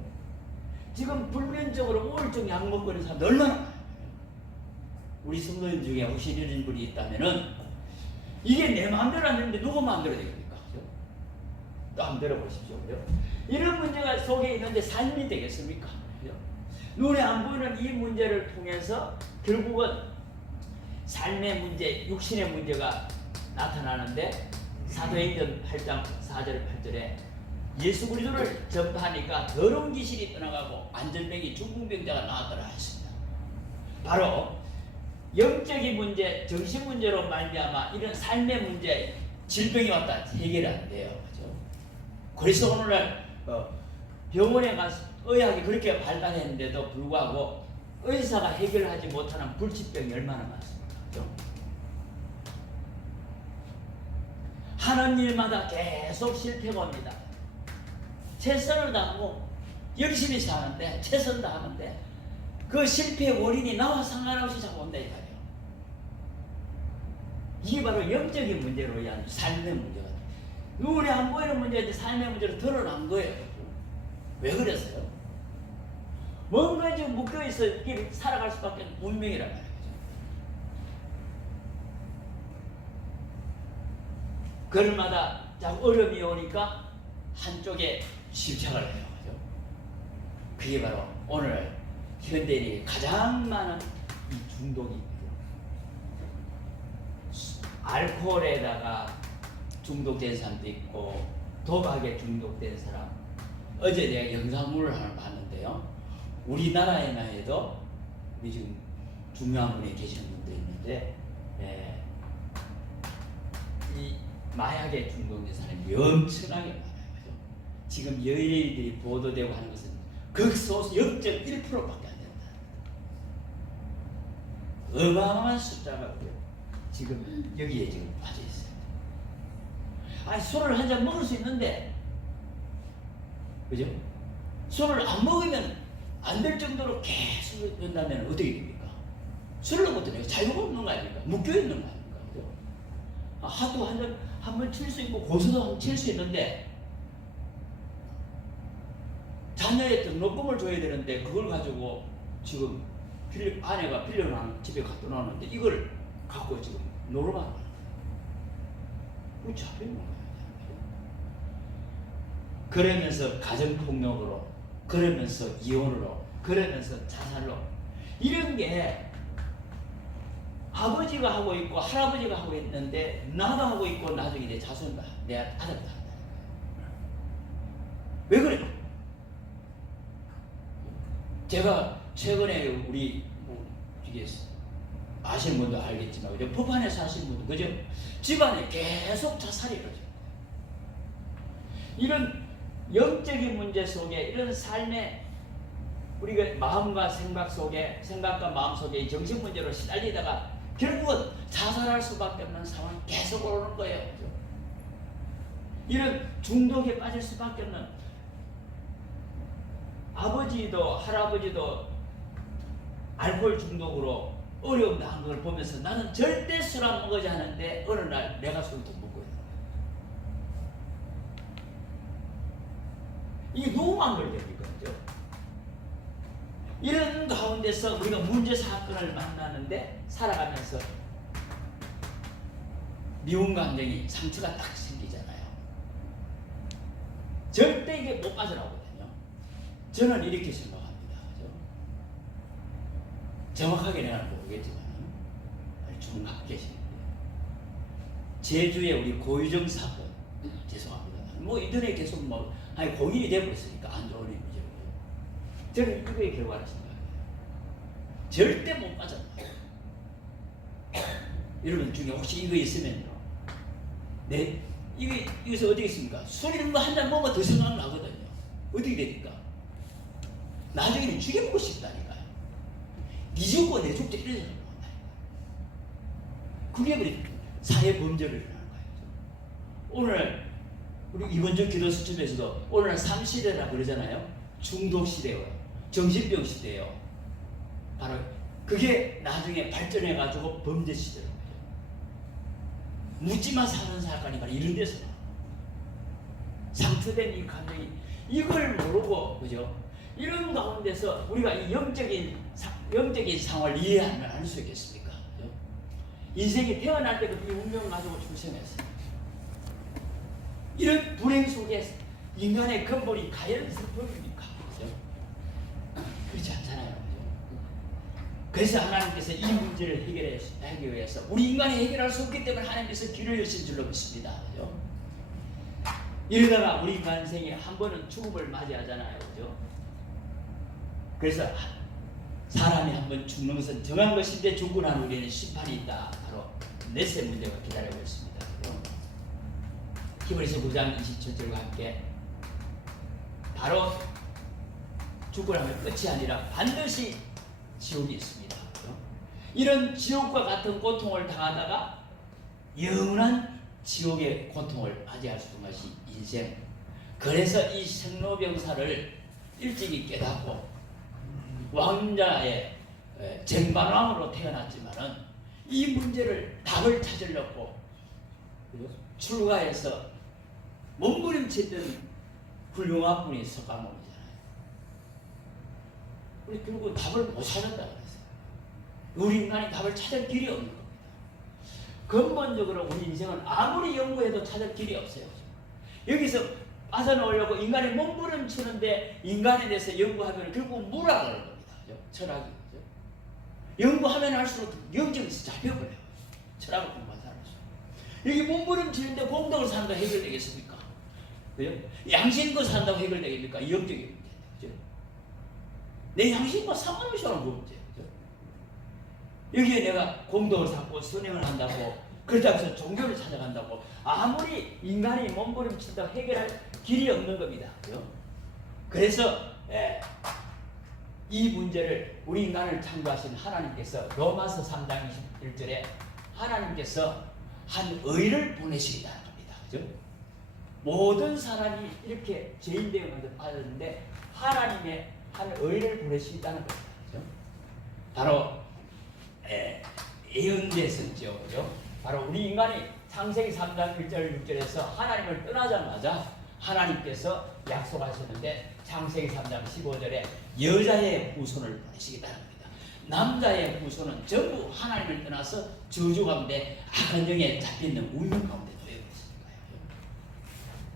지금 불면증으로 우울증 약 먹고 있는 사람들 얼마나 많아요. 우리 성도님 중에 혹시 이런 분이 있다면은 이게 내 마음대로 안 되는데 누구 마음대로 되겠습니까? 또 한번 들어보십시오. 그죠? 이런 문제가 속에 있는데 삶이 되겠습니까? 그죠? 눈에 안 보이는 이 문제를 통해서 결국은 삶의 문제, 육신의 문제가 나타나는데 사도행전 8장 4절 8절에 예수 그리스도를 전파하니까 더러운 귀신이 떠나가고 안전병이 중풍병자가 나왔더라 했습니다. 바로 영적인 문제, 정신 문제로 말미암아 이런 삶의 문제, 질병이 왔다 해결이 안 돼요. 그렇죠? 그래서 오늘날 병원에 가서 의학이 그렇게 발달했는데도 불구하고 의사가 해결하지 못하는 불치병이 얼마나 많습니까? 그렇죠? 하는 일마다 계속 실패가 옵니다. 최선을 다하고 열심히 사는데 최선 다하는데 그 실패의 원인이 나와 상관없이 자꾸 온다 이거예요. 이게 바로 영적인 문제로 의한 삶의 문제가 눈에 안 보이는 문제인데 삶의 문제로 드러난 거예요. 왜 그랬어요? 뭔가 지금 묶여있어 살아갈 수밖에 없는 운명이란 말이에요. 그날마다 자꾸 어려움이 오니까 한쪽에 집착을 해요. 그죠? 그게 바로 오늘 현대인이 가장 많은 이 중독입니다. 알코올에다가 중독된 사람도 있고 도박에 중독된 사람. 어제 내가 영상물을 하나 봤는데요. 우리나라에만 해도 우리 지금 중요한 분이 계시는 분도 있는데, 이 마약에 중독된 사람이 엄청나게 많아요. 지금 여의들이 보도되고 하는 것은 극소수 0.1%밖에 안 된다. 어마어마한 숫자가 지금 여기에 지금 빠져 있어요. 아니, 술을 한 잔 먹을 수 있는데, 그죠? 술을 안 먹으면 안 될 정도로 계속 된다면 어떻게 됩니까? 술을 먹거든요. 자유가 없는 거 아닙니까? 묶여 있는 거 아닙니까? 그죠? 하도 한 번 칠 수 있고 고소도 한 번 칠 수 있는데, 자녀의 등록금을 줘야 되는데 그걸 가지고 지금 아내가 빌려놓은 집에 갖다 놨는데 이걸 갖고 지금 놀러 가는 거예요. 그거 잡혀있는 거예요. 그러면서 가정폭력으로, 그러면서 이혼으로, 그러면서 자살로, 이런 게 아버지가 하고 있고 할아버지가 하고 있는데 나도 하고 있고 나중에 내 자손과 내 아들도 한다. 왜 그래? 제가 최근에 우리 이게 아시는 분도 알겠지만, 그죠? 법안에 사시는 분도, 그죠? 집안에 계속 자살이 일어나죠. 이런 영적인 문제 속에, 이런 삶의 우리가 마음과 생각 속에, 생각과 마음 속에 이 정신 문제로 시달리다가 결국은 자살할 수밖에 없는 상황이 계속 오는 거예요. 그죠? 이런 중독에 빠질 수밖에 없는, 아버지도 할아버지도 알코올 중독으로 어려움 당한 걸 보면서 나는 절대 술 안 먹어야 하는데 어느 날 내가 술을 더 먹고 있는 거예요. 이게 너무 안 걸립니까? 그죠? 이런 가운데서 우리가 문제 사건을 만나는데 살아가면서 미운 감정이, 상처가 딱 생기잖아요. 절대 이게 못 빠져나오거든요. 저는 이렇게 생각합니다. 그죠? 정확하게 내가 모르겠지만 정확하게 생각해요. 제주의 우리 고유정 사건, 죄송합니다. 뭐 이들에 계속 공인이 되어버렸으니까 안 좋은 의미죠. 저는 이거의 결과를 생각해요. 절대 못 빠져나가요. 여러분 중에 혹시 이거 있으면요, 이것이 어디 있습니까? 술 이런 거 한 잔 먹으면 더 생각나거든요. 어떻게 됩니까? 나중에는 죽여보고 싶다니까요. 네 죽고 내 죽자 이런 생각을 한다니까요. 그게 우리 사회 범죄를 일어나는 거예요. 오늘 우리 이번주 기도 수첩에서도 오늘은 3시대라 그러잖아요. 중독 시대예요. 정신병 시대예요. 바로 그게 나중에 발전해가지고 범죄 시대로 가요. 묻지마 사는 사건이 바로 이런 데서 나와요. 상처된 이 감정이, 이걸 모르고, 그죠? 이런 가운데서 우리가 이 영적인 상황을 이해하면 알 수 있겠습니까? 그죠? 인생이 태어날 때부터 이 운명을 가지고 출생했어요. 이런 불행 속에 인간의 근본이 가연성법입니까? 그죠? 그렇지 않잖아요. 그죠? 그래서 하나님께서 이 문제를 해결하기 위해서, 우리 인간이 해결할 수 없기 때문에 하나님께서 길을 여신 줄로 믿습니다. 그죠? 이러다가 우리 인간생이 한 번은 죽음을 맞이하잖아요. 그죠? 그래서 사람이 한 번 죽는 것은 정한 것인데 죽고 난 후에는 심판이 있다. 바로 넷째 문제가 기다리고 있습니다. 히브리서 9장 27절과 함께 바로 죽고 나면 끝이 아니라 반드시 지옥이 있습니다. 이런 지옥과 같은 고통을 당하다가 영원한 지옥의 고통을 맞이할 수 있는 것이 인생. 그래서 이 생로병사를 일찍이 깨닫고 왕자의 쟁반왕으로 태어났지만은 이 문제를 답을 찾으려고 출가해서 몸부림치던 훌륭한 분이 석가모니잖아요. 우리 결국 답을 못 찾는다 그랬어요. 우리 인간이 답을 찾을 길이 없는 겁니다. 근본적으로 우리 인생은 아무리 연구해도 찾을 길이 없어요. 여기서 빠져나오려고 인간이 몸부림치는데 인간에 대해서 연구하면 결국 무라고 하는 겁니다. 철학이. 연구하면 할수록 영적에서 잡혀버려요. 철학을 공부한 사람이죠. 여기 몸부림치는데 공덕을 산다 해결되겠습니까? 그죠? 양심껏 산다고 해결되겠습니까? 이형적인 문제죠. 그죠? 내 양심과 상관없이 하는 문제. 그죠? 여기에 내가 공덕을 쌓고 선행을 한다고 그렇다고 해서 종교를 찾아간다고 아무리 인간이 몸부림친다고 해결할 길이 없는 겁니다. 그죠? 그래서 이 문제를 우리 인간을 창조하신 하나님께서 로마서 3장 21절에 하나님께서 한 의를 보내시겠다는 겁니다. 그죠? 모든 사람이 이렇게 죄인 되어 받았는데 하나님의 한 의를 보내시겠다는 겁니다. 그죠? 바로 예언됐었죠. 그죠? 바로 우리 인간이 창세기 3장 1절 6절에서 하나님을 떠나자마자 하나님께서 약속하셨는데 창세기 3장 15절에 여자의 후손을 보내시겠다는 겁니다. 남자의 후손은 전부 하나님을 떠나서 저주 가운데 악한 영에 잡혀있는 운명 가운데 놓여 있습니다.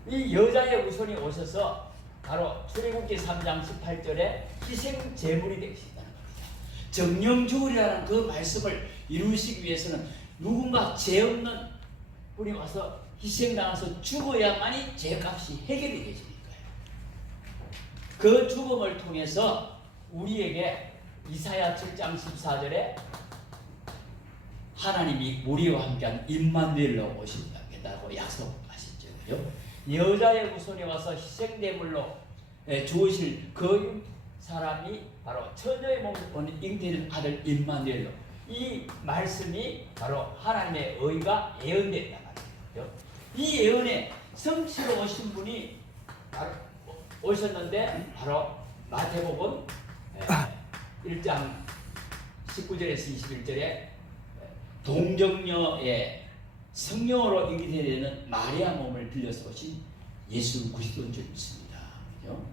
이 여자의 후손이 오셔서 바로 출애굽기 3장 18절에 희생 제물이 되시겠다는 겁니다. 정령주울이라는 그 말씀을 이루시기 위해서는 누군가 죄 없는 분이 와서 희생당해서 죽어야만이 죄값이 해결이 되십니까? 그 죽음을 통해서 우리에게 이사야 7장 14절에 하나님이 우리와 함께한 임마누엘로 오신다고 약속하셨죠. 여자의 후손이 와서 희생제물로 주어질 그 사람이 바로 처녀의 몸을 보는 잉태된 아들 임마누엘로, 이 말씀이 바로 하나님의 의가 예언됐단 말이에요. 이 예언의 성취로 오신 분이 바로 오셨는데 바로 마태복음 1장 19절에서 21절에 동정녀의 성령으로 잉태되는 마리아 몸을 빌려서 오신 예수 그리스도인 줄 믿습니다. 그렇죠?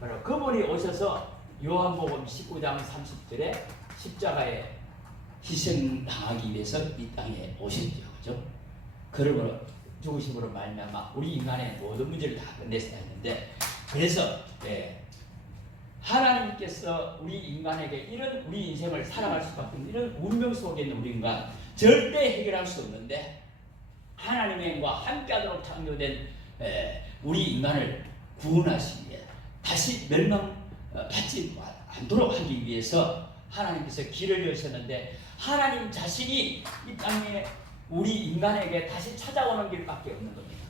바로 그분이 오셔서 요한복음 19장 30절에 십자가에 희생당하기 위해서 이 땅에 오셨죠. 그렇죠? 그러므로 죽으심으로 말미암아 우리 인간의 모든 문제를 다 끝냈어야 했는데, 그래서 하나님께서 우리 인간에게 이런 우리 인생을 살아갈 수밖에 없는 이런 운명 속에 있는 우리 인간 절대 해결할 수 없는데 하나님과 함께하도록 창조된 우리 인간을 구원하시기 위해 다시 멸망받지 않도록 하기 위해서 하나님께서 길을 여셨는데, 하나님 자신이 이 땅에 우리 인간에게 다시 찾아오는 길밖에 없는 겁니다.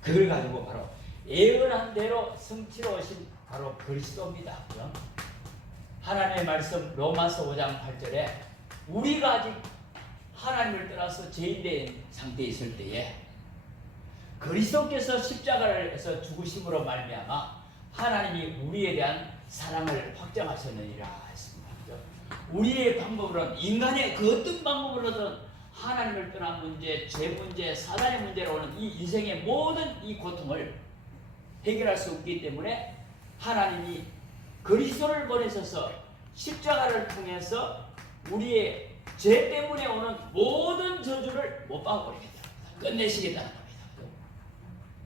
그걸 가지고 바로 예언한 대로 성취로 오신 바로 그리스도입니다. 하나님의 말씀 로마서 5장 8절에 우리가 아직 하나님을 떠나서 죄인된 상태에 있을 때에 그리스도께서 십자가를 해서 죽으심으로 말미암아 하나님이 우리에 대한 사랑을 확정하셨느니라 했습니다. 우리의 방법으로는, 인간의 그 어떤 방법으로든 하나님을 떠난 문제, 죄 문제, 사단의 문제로 오는 이 인생의 모든 이 고통을 해결할 수 없기 때문에 하나님이 그리스도를 보내셔서 십자가를 통해서 우리의 죄 때문에 오는 모든 저주를 못 박아버리겠다, 끝내시겠다는 겁니다.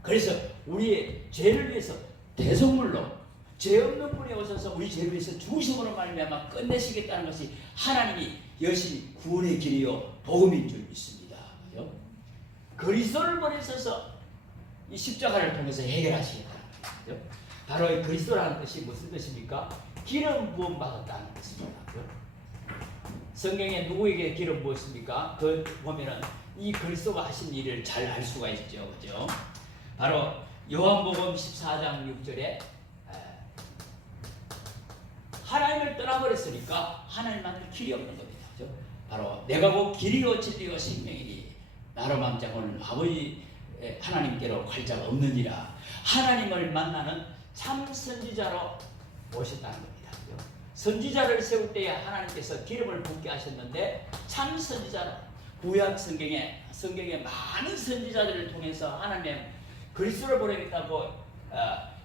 그래서 우리의 죄를 위해서 대속물로 죄 없는 분이 오셔서 우리 죄를 위해서 죽으심으로 말미암아 끝내시겠다는 것이 하나님이 여신 구원의 길이요 복음인 줄 믿습니다. 그리스도를 보내셔서 이 십자가를 통해서 해결하시겠다는 거예요. 바로 이 그리스도라는 뜻이 무슨 뜻입니까? 기름 부음 받았다는 뜻입니다. 성경에 누구에게 기름 부었습니까? 그 보면은 이 그리스도가 하신 일을 잘 알 수가 있죠. 그죠? 바로 요한복음 14장 6절에 하나님을 떠나버렸으니까 하나님 만들 길이 없는 겁니다. 그죠? 바로 내가 곧 길이요 진리요 생명이니 나로 맘자고는 아버지 하나님께로 갈 자가 없느니라. 하나님을 만나는 참 선지자로 오셨다는 겁니다. 그죠? 선지자를 세울 때에 하나님께서 기름을 붓게 하셨는데 참 선지자로, 구약 성경에 많은 선지자들을 통해서 하나님의 그리스도를 보내겠다고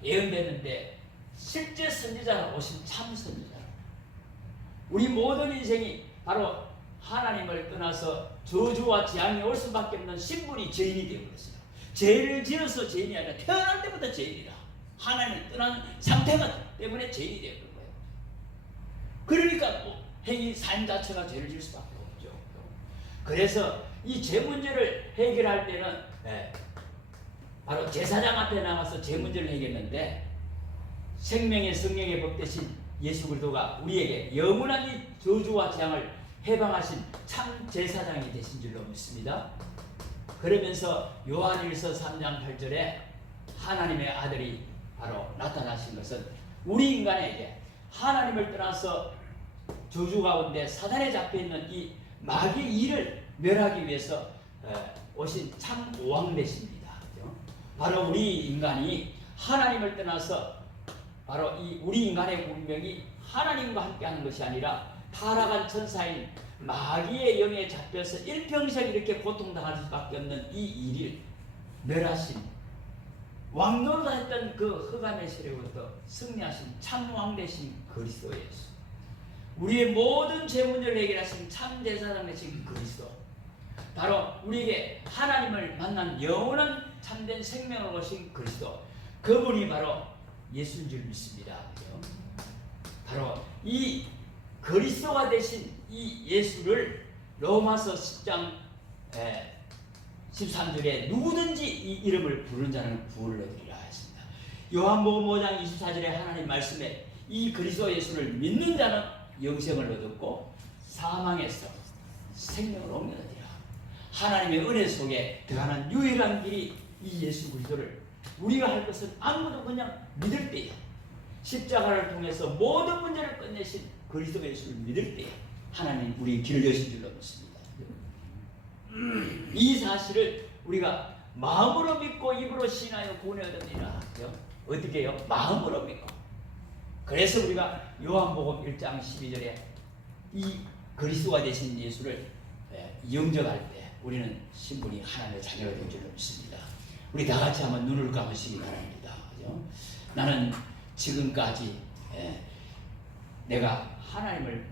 예언됐는데 실제 선지자로 오신 참 선지자. 우리 모든 인생이 바로 하나님을 떠나서 저주와 재앙이 올 수밖에 없는 신분이 죄인이 되어버렸어요. 죄를 지어서 죄인이 아니라 태어날 때부터 죄인이라. 하나님을 떠난 상태가 때문에 죄인이 되어버린 거예요. 그러니까 행위 삶 자체가 죄를 지을 수밖에 없죠. 그래서 이 죄 문제를 해결할 때는 바로 제사장 앞에 나가서 제 문제를 해결했는데 생명의 성령의 법 대신 예수 그리스도가 우리에게 영원한 이 저주와 재앙을 해방하신 참 제사장이 되신 줄로 믿습니다. 그러면서 요한일서 3장 8절에 하나님의 아들이 바로 나타나신 것은 우리 인간에게 하나님을 떠나서 저주 가운데 사단에 잡혀있는 이 마귀의 일을 멸하기 위해서 오신 참 왕 되십니다. 바로 우리 인간이 하나님을 떠나서 바로 이 우리 인간의 운명이 하나님과 함께하는 것이 아니라 타락한 천사인 마귀의 영에 잡혀서 일평생 이렇게 고통당할 수밖에 없는 이 일을 멸하신 왕노릇했던 그 흑암의 세력으로부터 승리하신 참왕 되신 그리스도 예수, 우리의 모든 죄 문제를 해결하신 참 제사장 되신 그리스도, 바로 우리에게 하나님을 만난 영원한 참된 생명을 오신 그리스도, 그분이 바로 예수인 줄 믿습니다. 바로 이 그리스도가 되신 이 예수를 로마서 10장 13절에 누구든지 이 이름을 부르는 자는 구원을 얻으리라 했습니다. 요한복음 5장 24절에 하나님 말씀에 이 그리스도 예수를 믿는 자는 영생을 얻었고 사망에서 생명을 옮겨얻으리라. 하나님의 은혜 속에 들어가는 유일한 길이 이 예수 그리스도를 우리가 할 것은 아무도 그냥 믿을 때에, 십자가를 통해서 모든 문제를 끝내신 그리스도 예수를 믿을 때에 하나님 우리 길을 여신 줄로 믿습니다. 이 사실을 우리가 마음으로 믿고 입으로 신하여 구원을 얻으리라. 어떻게 해요? 마음으로 믿고. 그래서 우리가 요한복음 1장 12절에 이 그리스도가 되신 예수를 영접할 때 우리는 신분이 하나님의 자녀가 된 줄로 믿습니다. 우리 다 같이 한번 눈을 감으시기 바랍니다. 그죠? 나는 지금까지 내가 하나님을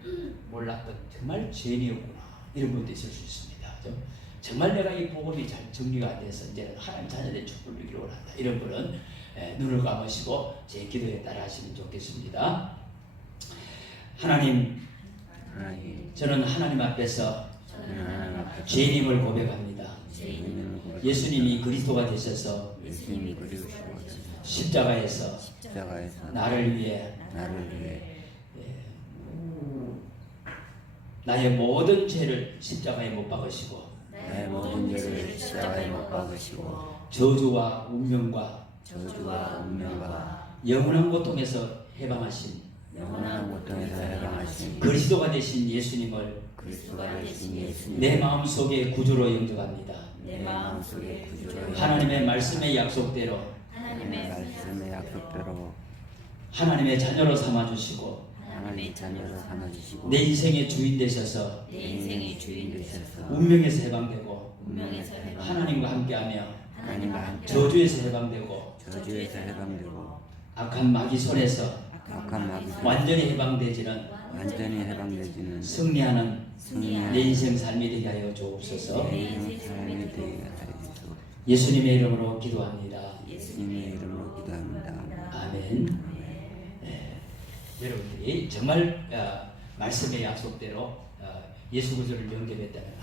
몰랐던 정말 죄인이었구나, 이런 분도 있을 수 있습니다. 그죠? 정말 내가 이 복음이 잘 정리가 안 돼서 이제는 하나님 자녀된 축복을 누리기 원한다, 이런 분은 눈을 감으시고 제 기도에 따라 하시면 좋겠습니다. 하나님, 저는 하나님 앞에서 죄인임을 고백합니다. 예수님이 그리스도가 되셔서 십자가에서 나를 위해 나의 모든 죄를 십자가에 못 박으시고 저주와 운명과 영원한 고통에서 해방하신 그리스도가 되신 예수님을 내 마음속에 구주로 영접합니다. 하나님의 말씀의 약속대로 하나님의 자녀로 삼아주시고 내 인생의 주인 되셔서 운명에서 해방되고 하나님과 함께하며 저주에서 해방되고 악한 마귀 손에서 완전히 해방되지는 승리하는 내 인생 삶이 되게 하여 주옵소서. 예수님의 이름으로 기도합니다. 아멘. 여러분들이 정말 말씀의 약속대로 예수 그리스도를 영접했다면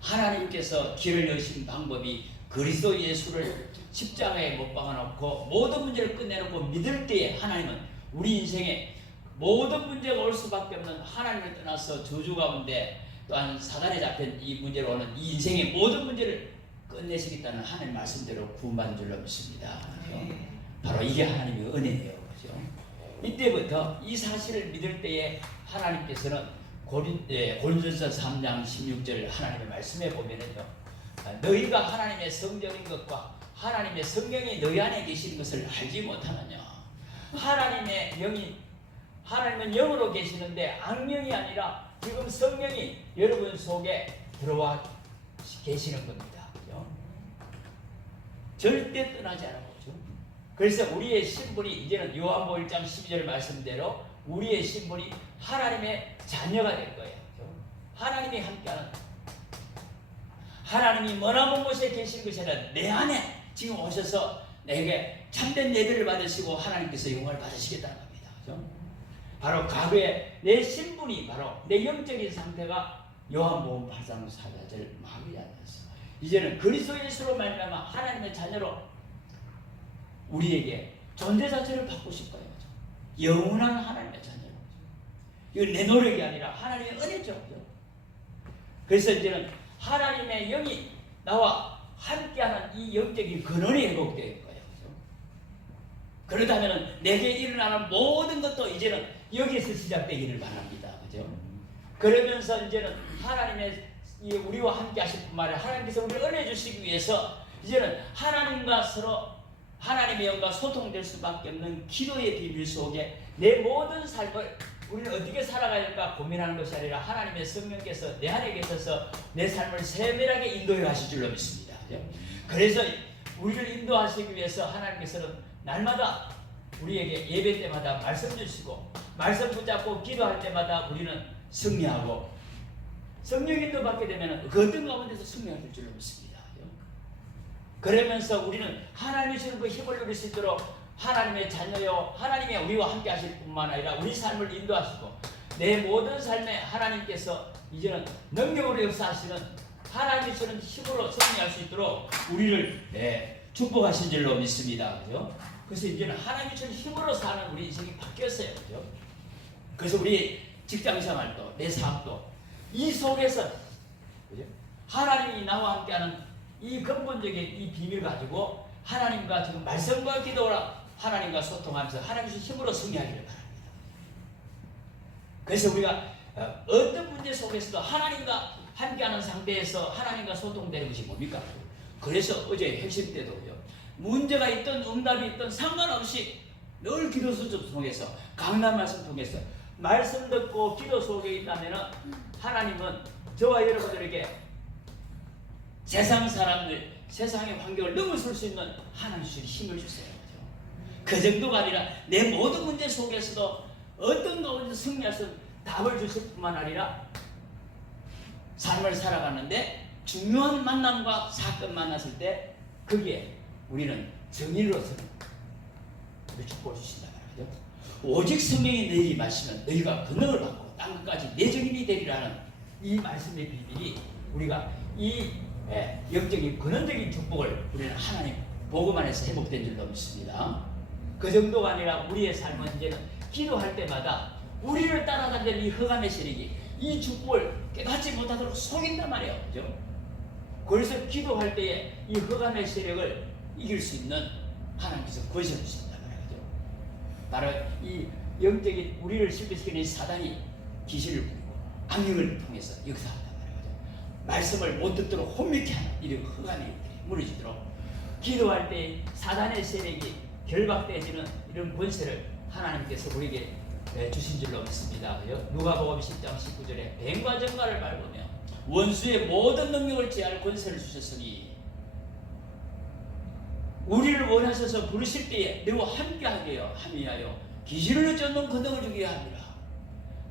하나님께서 길을 여신 방법이 그리스도 예수를 십자가에 못 박아놓고 모든 문제를 끝내놓고 믿을 때에 하나님은 우리 인생에 모든 문제가 올 수밖에 없는 하나님을 떠나서 저주 가운데 또한 사단에 잡힌 이 문제로 오는 이 인생의 모든 문제를 끝내시겠다는 하나님 말씀대로 구원받은 줄로 믿습니다. 바로 이게 하나님의 은혜예요. 그렇죠? 이때부터 이 사실을 믿을 때에 하나님께서는 고린도전서 3장 16절 하나님의 말씀에 보면은요, 너희가 하나님의 성령인 것과 하나님의 성령이 너희 안에 계시는 것을 알지 못하느냐. 하나님은 영으로 계시는데 악령이 아니라 지금 성령이 여러분 속에 들어와 계시는 겁니다. 그죠? 절대 떠나지 않아 보죠. 그래서 우리의 신분이 이제는 요한복음 1장 12절 말씀대로 우리의 신분이 하나님의 자녀가 될 거예요. 그죠? 하나님이 함께하는, 하나님이 머나먼 곳에 계시는 것이 아니라 내 안에 지금 오셔서 내게 참된 예배를 받으시고 하나님께서 영광을 받으시겠다는 겁니다. 그죠? 바로 과거에 내 신분이, 바로 내 영적인 상태가 요한복음 8장 4절 마귀에 앉았어. 이제는 그리스도 예수로 말미암아 하나님의 자녀로 우리에게 존재 자체를 바꾸실 거예요. 영원한 하나님의 자녀로. 이건 내 노력이 아니라 하나님의 은혜죠. 그래서 이제는 하나님의 영이 나와 함께하는 이 영적인 근원이 회복될 거예요. 그렇다면 내게 일어나는 모든 것도 이제는 여기에서 시작되기를 바랍니다. 그죠? 그러면서 이제는 하나님의 우리와 함께 하실 뿐만 아니라 하나님께서 우리를 은혜 주시기 위해서 이제는 하나님과 서로 하나님의 영과 소통될 수밖에 없는 기도의 비밀 속에 내 모든 삶을 우리는 어떻게 살아가야 할까 고민하는 것이 아니라 하나님의 성령께서 내 안에 계셔서 내 삶을 세밀하게 인도해 가실 줄로 믿습니다. 그래서 우리를 인도하시기 위해서 하나님께서는 날마다 우리에게 예배 때마다 말씀 주시고 말씀 붙잡고 기도할 때마다 우리는 승리하고 성령 인도 받게 되면 그 어떤 가운데서 승리할 줄로 믿습니다. 그러면서 우리는 하나님이 주는 그 힘을 누릴 수 있도록 하나님의 자녀요 하나님이 우리와 함께 하실 뿐만 아니라 우리 삶을 인도하시고 내 모든 삶에 하나님께서 이제는 능력으로 역사하시는 하나님이 주는 힘으로 승리할 수 있도록 우리를 축복하신 줄로 믿습니다. 그죠? 그래서 이제는 하나님이 주는 힘으로 사는 우리 인생이 바뀌었어요. 그죠? 그래서 우리 직장 생활도 내 사업도 이 속에서 그죠? 하나님이 나와 함께하는 이 근본적인 이 비밀을 가지고 하나님과 지금 말씀과 기도라 하나님과 소통하면서 하나님의 힘으로 승리하기를 바랍니다. 그래서 우리가 어떤 문제 속에서도 하나님과 함께하는 상태에서 하나님과 소통되는 것이 뭡니까? 그래서 어제 핵심 때도요. 문제가 있든 응답이 있든 상관없이 늘 기도 수첩 통해서 강단 말씀 통해서 말씀 듣고 기도 속에 있다면 하나님은 저와 여러분들에게 세상 사람들, 세상의 환경을 넘어설 수 있는 하나님 주신 힘을 주세요. 그 정도가 아니라 내 모든 문제 속에서도 어떤 가운데 승리할 수 있는 답을 주실 뿐만 아니라 삶을 살아가는데 중요한 만남과 사건 만났을 때 거기에 우리는 정의로서 우리 축복을 주신다 말이죠. 오직 성령이 너희에게 마시면 너희가 근능을 받고 땅 끝까지 내 증인이 되리라는 이 말씀의 비밀이 우리가 이 영적인 근원적인 축복을 우리는 하나님 복음 안에서 회복된 줄로 믿습니다. 그 정도가 아니라 우리의 삶은 이제는 기도할 때마다 우리를 따라다니는 이 흑암의 세력이 이 축복을 깨닫지 못하도록 속인단 말이에요. 그죠? 그래서 기도할 때에 이 흑암의 세력을 이길 수 있는 하나님께서 권세를 주신단 말이죠. 바로 이 영적인 우리를 실패시키는 사단이 기실을 부리고 악령을 통해서 역사한단 말이죠. 말씀을 못 듣도록 혼미케 하는 이런 흑암이 무너지도록 기도할 때 사단의 세력이 결박되어지는 이런 권세를 하나님께서 우리에게 주신 줄로 믿습니다. 누가복음 10장 19절에 뱀과 정갈을 밟으며 원수의 모든 능력을 제할 권세를 주셨으니 우리를 원하셔서 부르실 때에 너와 함께하게 하여 기준을 쫓는 권능을 주게 합니다.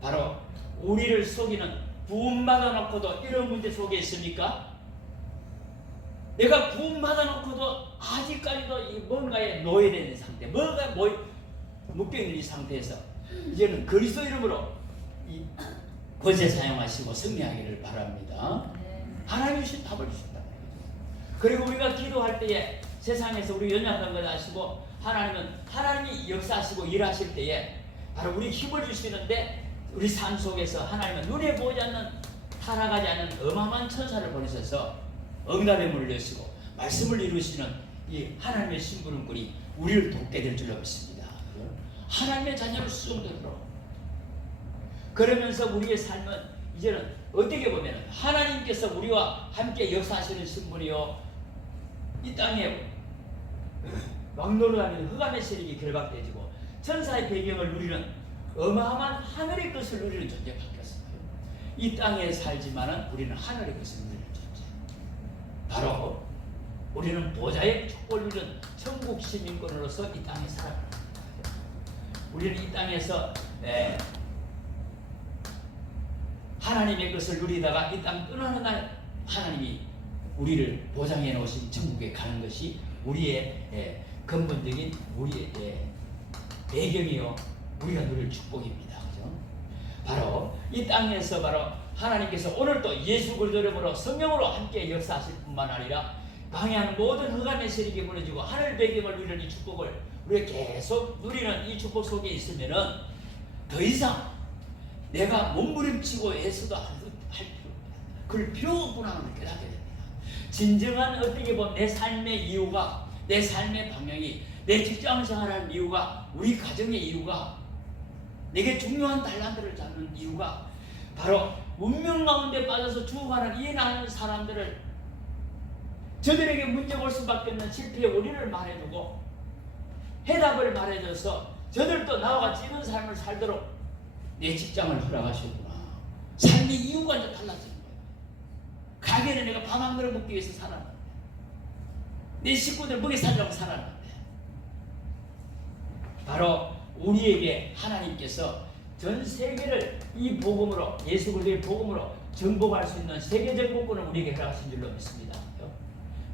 바로 우리를 속이는 부음받아 놓고도 이런 문제 속에 있습니까? 내가 구원받아 놓고도 아직까지도 뭔가에 노예되는 상태, 뭔가 묶여있는 이 상태에서 이제는 그리스도 이름으로 이 권세 사용하시고 승리하기를 바랍니다. 하나님이 주신 답을 주신다. 그리고 우리가 기도할 때에 세상에서 우리 연약한 것 아시고 하나님이 역사하시고 일하실 때에 바로 우리 힘을 주시는데 우리 삶 속에서 하나님은 눈에 보이지 않는 타락하지 않는 어마어마한 천사를 보내셔서 응답에 물려주시고 말씀을 이루시는 이 하나님의 심부름꾼이 우리를 돕게 될 줄로 믿습니다. 하나님의 자녀를 수종되도록 그러면서 우리의 삶은 이제는 어떻게 보면 하나님께서 우리와 함께 역사하시는 신분이요 이 땅에 왕노릇하는 흑암의 세력이 결박되어지고 천사의 배경을 누리는 어마어마한 하늘의 것을 누리는 존재가 바뀌었습니다. 이 땅에 살지만은 우리는 하늘의 것을 누리는 존재. 바로 우리는 보좌의 축복을 누리는 천국 시민권으로서 이 땅에 살아갑니다. 우리는 이 땅에서 하나님의 것을 누리다가 이 땅 떠나는 날 하나님이 우리를 보장해 놓으신 천국에 가는 것이 우리의 근본적인 우리의 배경이요 우리가 누릴 축복입니다. 그죠? 바로 이 땅에서 바로 하나님께서 오늘도 예수 그리스도로 이름으로 성령으로 함께 역사하실 뿐만 아니라 방해하는 모든 흑암의 세력이 무너지고 하늘 배경을 누리는 이 축복을 우리가 계속 누리는 이 축복 속에 있으면은 더 이상 내가 몸부림치고 애써도 그럴 필요가 없구나 하는 걸 깨닫게 됩니다. 진정한 어떻게 보면 내 삶의 이유가, 내 삶의 방향이, 내 직장 생활하는 이유가, 우리 가정의 이유가, 내게 중요한 달란트를 잡는 이유가 바로 운명 가운데 빠져서 죽어가는 이 나는 사람들을, 저들에게 문제가 올 수밖에 없는 실패의 원인을 말해주고 해답을 말해줘서 저들도 나와 같이 이런 삶을 살도록 내 직장을 허락하셨구나. 삶의 이유가 이제 달라지는 거예요. 가게는 내가 밥 한 그릇 먹기 위해서 살았는데, 내 식구들 먹이 살려고 살았는데, 바로 우리에게 하나님께서 전 세계를 이 복음으로, 예수 그리스도의 복음으로 정복할 수 있는 세계 정복권을 우리에게 허락하신 줄로 믿습니다.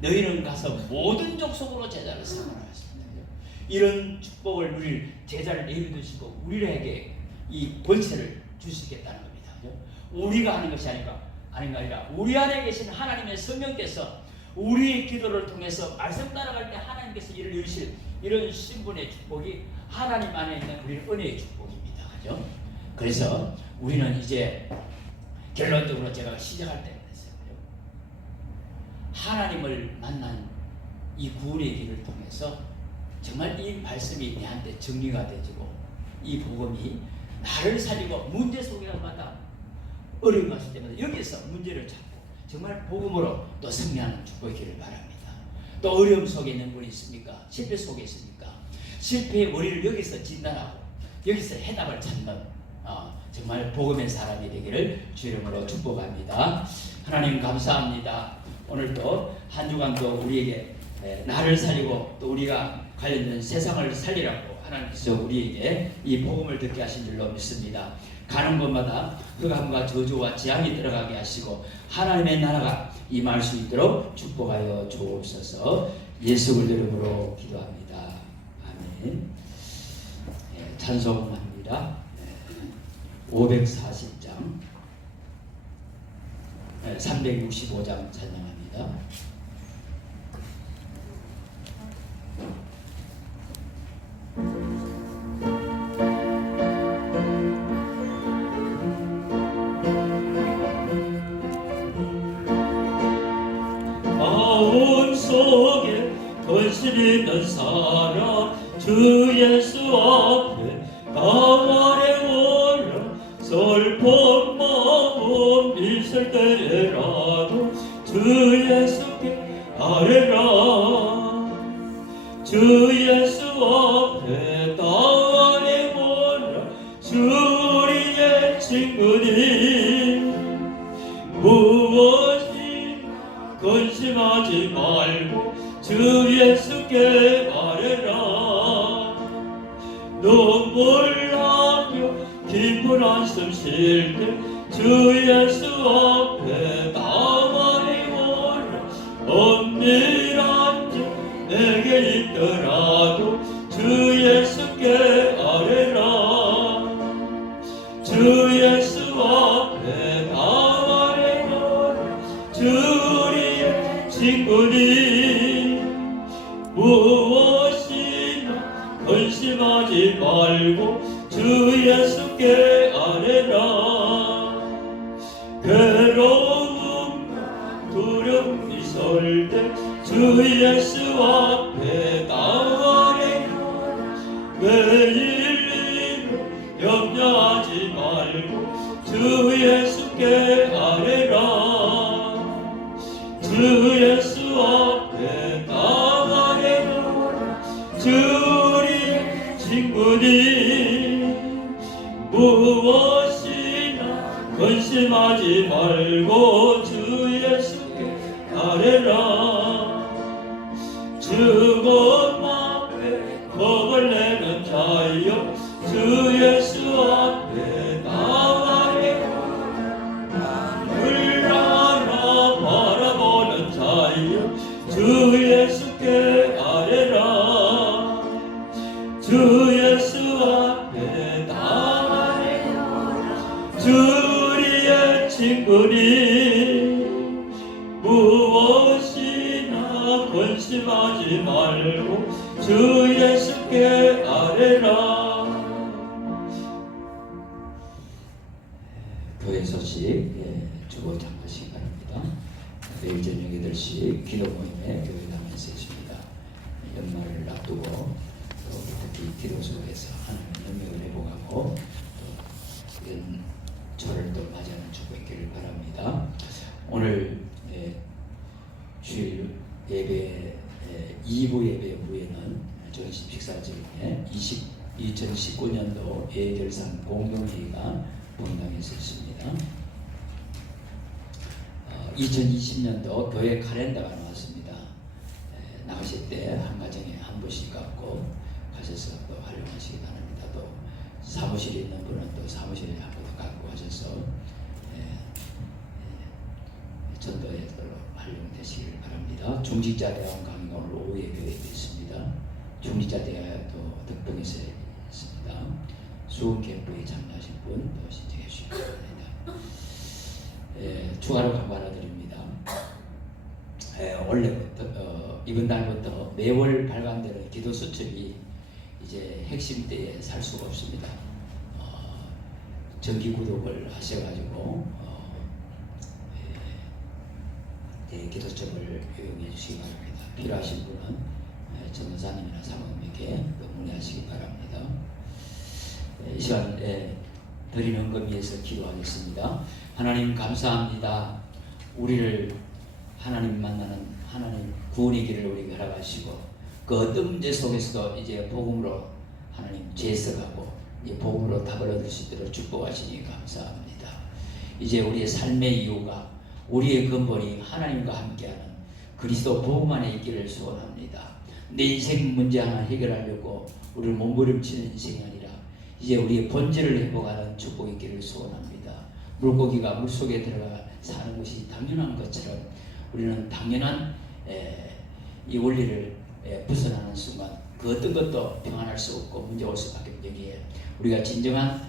너희는 가서 모든 족속으로 제자를 삼으라 하십니다. 이런 축복을 누릴 제자를 내려두시고 우리에게 이 권세를 주시겠다는 겁니다. 우리가 하는 것이 아니라 우리 안에 계신 하나님의 성령께서 우리의 기도를 통해서 말씀 따라갈 때 하나님께서 이를 이루실 이런 신분의 축복이 하나님 안에 있는 우리 은혜의 축복입니다. 그죠? 그래서 우리는 이제 결론적으로 제가 시작할 때 하나님을 만난 이 구원의 길을 통해서 정말 이 말씀이 내한테 정리가 되지고 이 복음이 나를 살리고 문제 속에마다 어려움 왔을 때마다 여기서 문제를 찾고 정말 복음으로 또 승리하는 축복의 길을 바랍니다. 또 어려움 속에 있는 분이 있습니까? 실패 속에 있습니까? 실패의 원인을 여기서 진단하고 여기서 해답을 찾는 정말 복음의 사람이 되기를 주 이름으로 축복합니다. 하나님 감사합니다. 오늘도 한 주간도 우리에게 나를 살리고 또 우리가 관련된 세상을 살리라고 하나님께서 우리에게 이 복음을 듣게 하신 줄로 믿습니다. 가는 곳마다 흑암과 저주와 재앙이 들어가게 하시고 하나님의 나라가 임할 수 있도록 축복하여 주옵소서. 예수 그리스도 이름으로 기도합니다. 아멘. 찬송합니다. 540장 365장 찬양합니다. 마음 속에 건실 있는 사람 주 예수 앞에 강아래 올라 슬픈 마음 있을 때라도 주 예수께 아뢰라. 주 예수 앞에 강아래 올라 주 우리의 친구니 무엇이 근심하지 말고 주 예수께 아뢰라. 눈물 나며 깊은 한숨 쉴 때 주 예수 앞에 나만이 오라. 엄밀한 자 내게 있더라도 주 예수께 아뢰라. 주 예수 앞에 나만이 오라. 주 우리의 친구니 무엇이나 근심하지 말고 주 예수께 아뢰라. 괴로움과 두려움 있을 때 주 예수 앞에 나아뢰라. 매일 염려하지 말고 주 예수께 아뢰라. 주 예수 앞에 나아뢰라. 주 우리의 친구니 무엇이나 근심하지 말고 주 예수께 아뢰라. 죽음 앞에 겁을 내는 자여 주 예수 앞에 나아뢰라. 불나라 바라보는 자 근심하지 말고 주 예수께 아뢰라. 교회 소식 주고 참가하시기 바랍니다. 내일 저녁 8시 기도 모임에 교회당에서 있습니다. 연말을 앞두고 또 특히 기도 속에서 하나님의 능력을 회복하고 또 연초를 또 맞이하는 주가 있기를 바랍니다. 오늘 주일 예배 2부 예배 후에는 전십 식사 중에 2019년도 예결산 공동회의가 본당에서 있습니다. 2020년도 교회 카렌더가 나왔습니다. 나가실 때 한 가정에 한 분씩 갖고 가셔서 또 활용하시기 바랍니다. 또 사무실에 있는 분은 또 사무실에 한 번 더 갖고 가셔서 전도에 또 활용되시길 바랍니다. 중직자 대학 강의가 오늘 오후에 교회에 있습니다. 중직자 대학도 덕동에서 있습니다. 수원 캠프에 참여하신 분 또 신청해 주시기 바랍니다. 추가로 간과를 드립니다. 원래부터 이번 달부터 매월 발간되는 기도 수첩이 이제 핵심 때에 살 수가 없습니다. 정기 구독을 하셔가지고 기도첩을 이용해 주시기 바랍니다. 필요하신 분은 전도사님이나 사모님에게 문의하시기 바랍니다. 이 시간 드리는 것 위해서 기도하겠습니다. 하나님 감사합니다. 우리를 하나님 만나는 하나님 구원의 길을 우리에게 허락하시고 그 어떤 문제 속에서도 이제 복음으로 하나님 재석하고 이 복음으로 답을 얻을 수 있도록 축복하시니 감사합니다. 이제 우리의 삶의 이유가 우리의 근본이 하나님과 함께하는 그리스도 복음 안에 있기를 소원합니다. 내 인생 문제 하나 해결하려고 우리를 몸부림치는 인생이 아니라 이제 우리의 본질을 회복하는 축복이 있기를 소원합니다. 물고기가 물속에 들어가 사는 것이 당연한 것처럼 우리는 당연한 이 원리를 벗어나는 순간 그 어떤 것도 평안할 수 없고 문제 올 수밖에 없는 여기에 우리가 진정한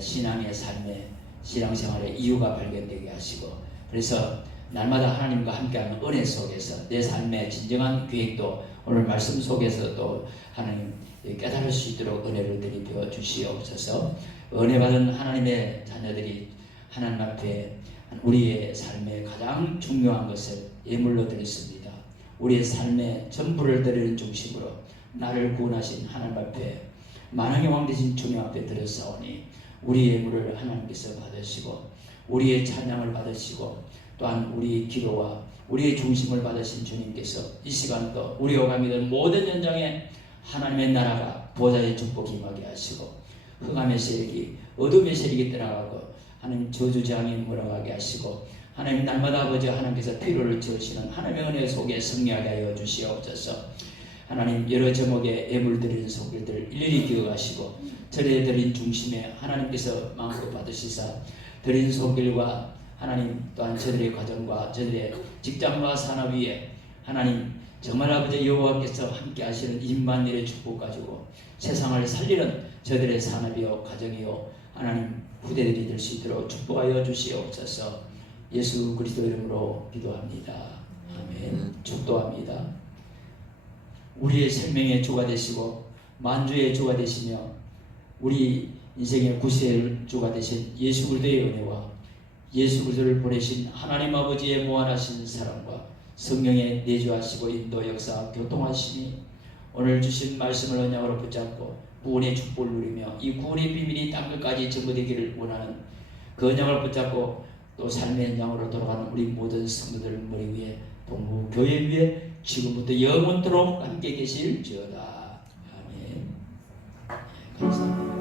신앙의 삶의 신앙생활의 이유가 발견되게 하시고 그래서 날마다 하나님과 함께하는 은혜 속에서 내 삶의 진정한 계획도 오늘 말씀 속에서 또 하나님 깨달을 수 있도록 은혜를 드리며 주시옵소서. 은혜 받은 하나님의 자녀들이 하나님 앞에 우리의 삶의 가장 중요한 것을 예물로 드렸습니다. 우리의 삶의 전부를 드리는 중심으로 나를 구원하신 하나님 앞에 만왕의 왕 되신 주님 앞에 드렸사오니 우리의 예물을 하나님께서 받으시고 우리의 찬양을 받으시고 또한 우리의 기도와 우리의 중심을 받으신 주님께서 이 시간도 우리 오감이 된 모든 현장에 하나님의 나라가 보좌의 축복이 임하게 하시고 흑암의 세력이 어둠의 세력이 떠나가고 하나님 저주장이 물어가게 하시고 하나님 날마다 아버지 하나님께서 필요를 채우시는 하나님의 은혜 속에 승리하게 하여 주시옵소서. 하나님 여러 제목의 예물 드리는 손길들 일일이 기억하시고 절에 드린 중심에 하나님께서 마음껏 받으시사 드린 손길과 하나님 또한 저들의 가정과 저들의 직장과 산업 위에 하나님 정말 아버지 여호와께서 함께 하시는 임만일의 축복 가지고 세상을 살리는 저들의 산업이요 가정이요 하나님 후대들이 될 수 있도록 축복하여 주시옵소서. 예수 그리스도 이름으로 기도합니다. 아멘. 축도합니다. 우리의 생명의 주가 되시고 만주의 주가 되시며 우리 인생의 구세의 주가 되신 예수 그리스도의 은혜와 예수 그리스도를 보내신 하나님 아버지의 무한하신 사랑과 성령의 내주하시고 인도 역사 교통하시니 오늘 주신 말씀을 언약으로 붙잡고 구원의 축복을 누리며 이 구원의 비밀이 땅끝까지 전부되기를 원하는 그 언약을 붙잡고 또 삶의 현장으로 돌아가는 우리 모든 성도들 머리 위에 동부 교회 위에 지금부터 영원토록 함께 계실지어다. 아멘. 감사합니다.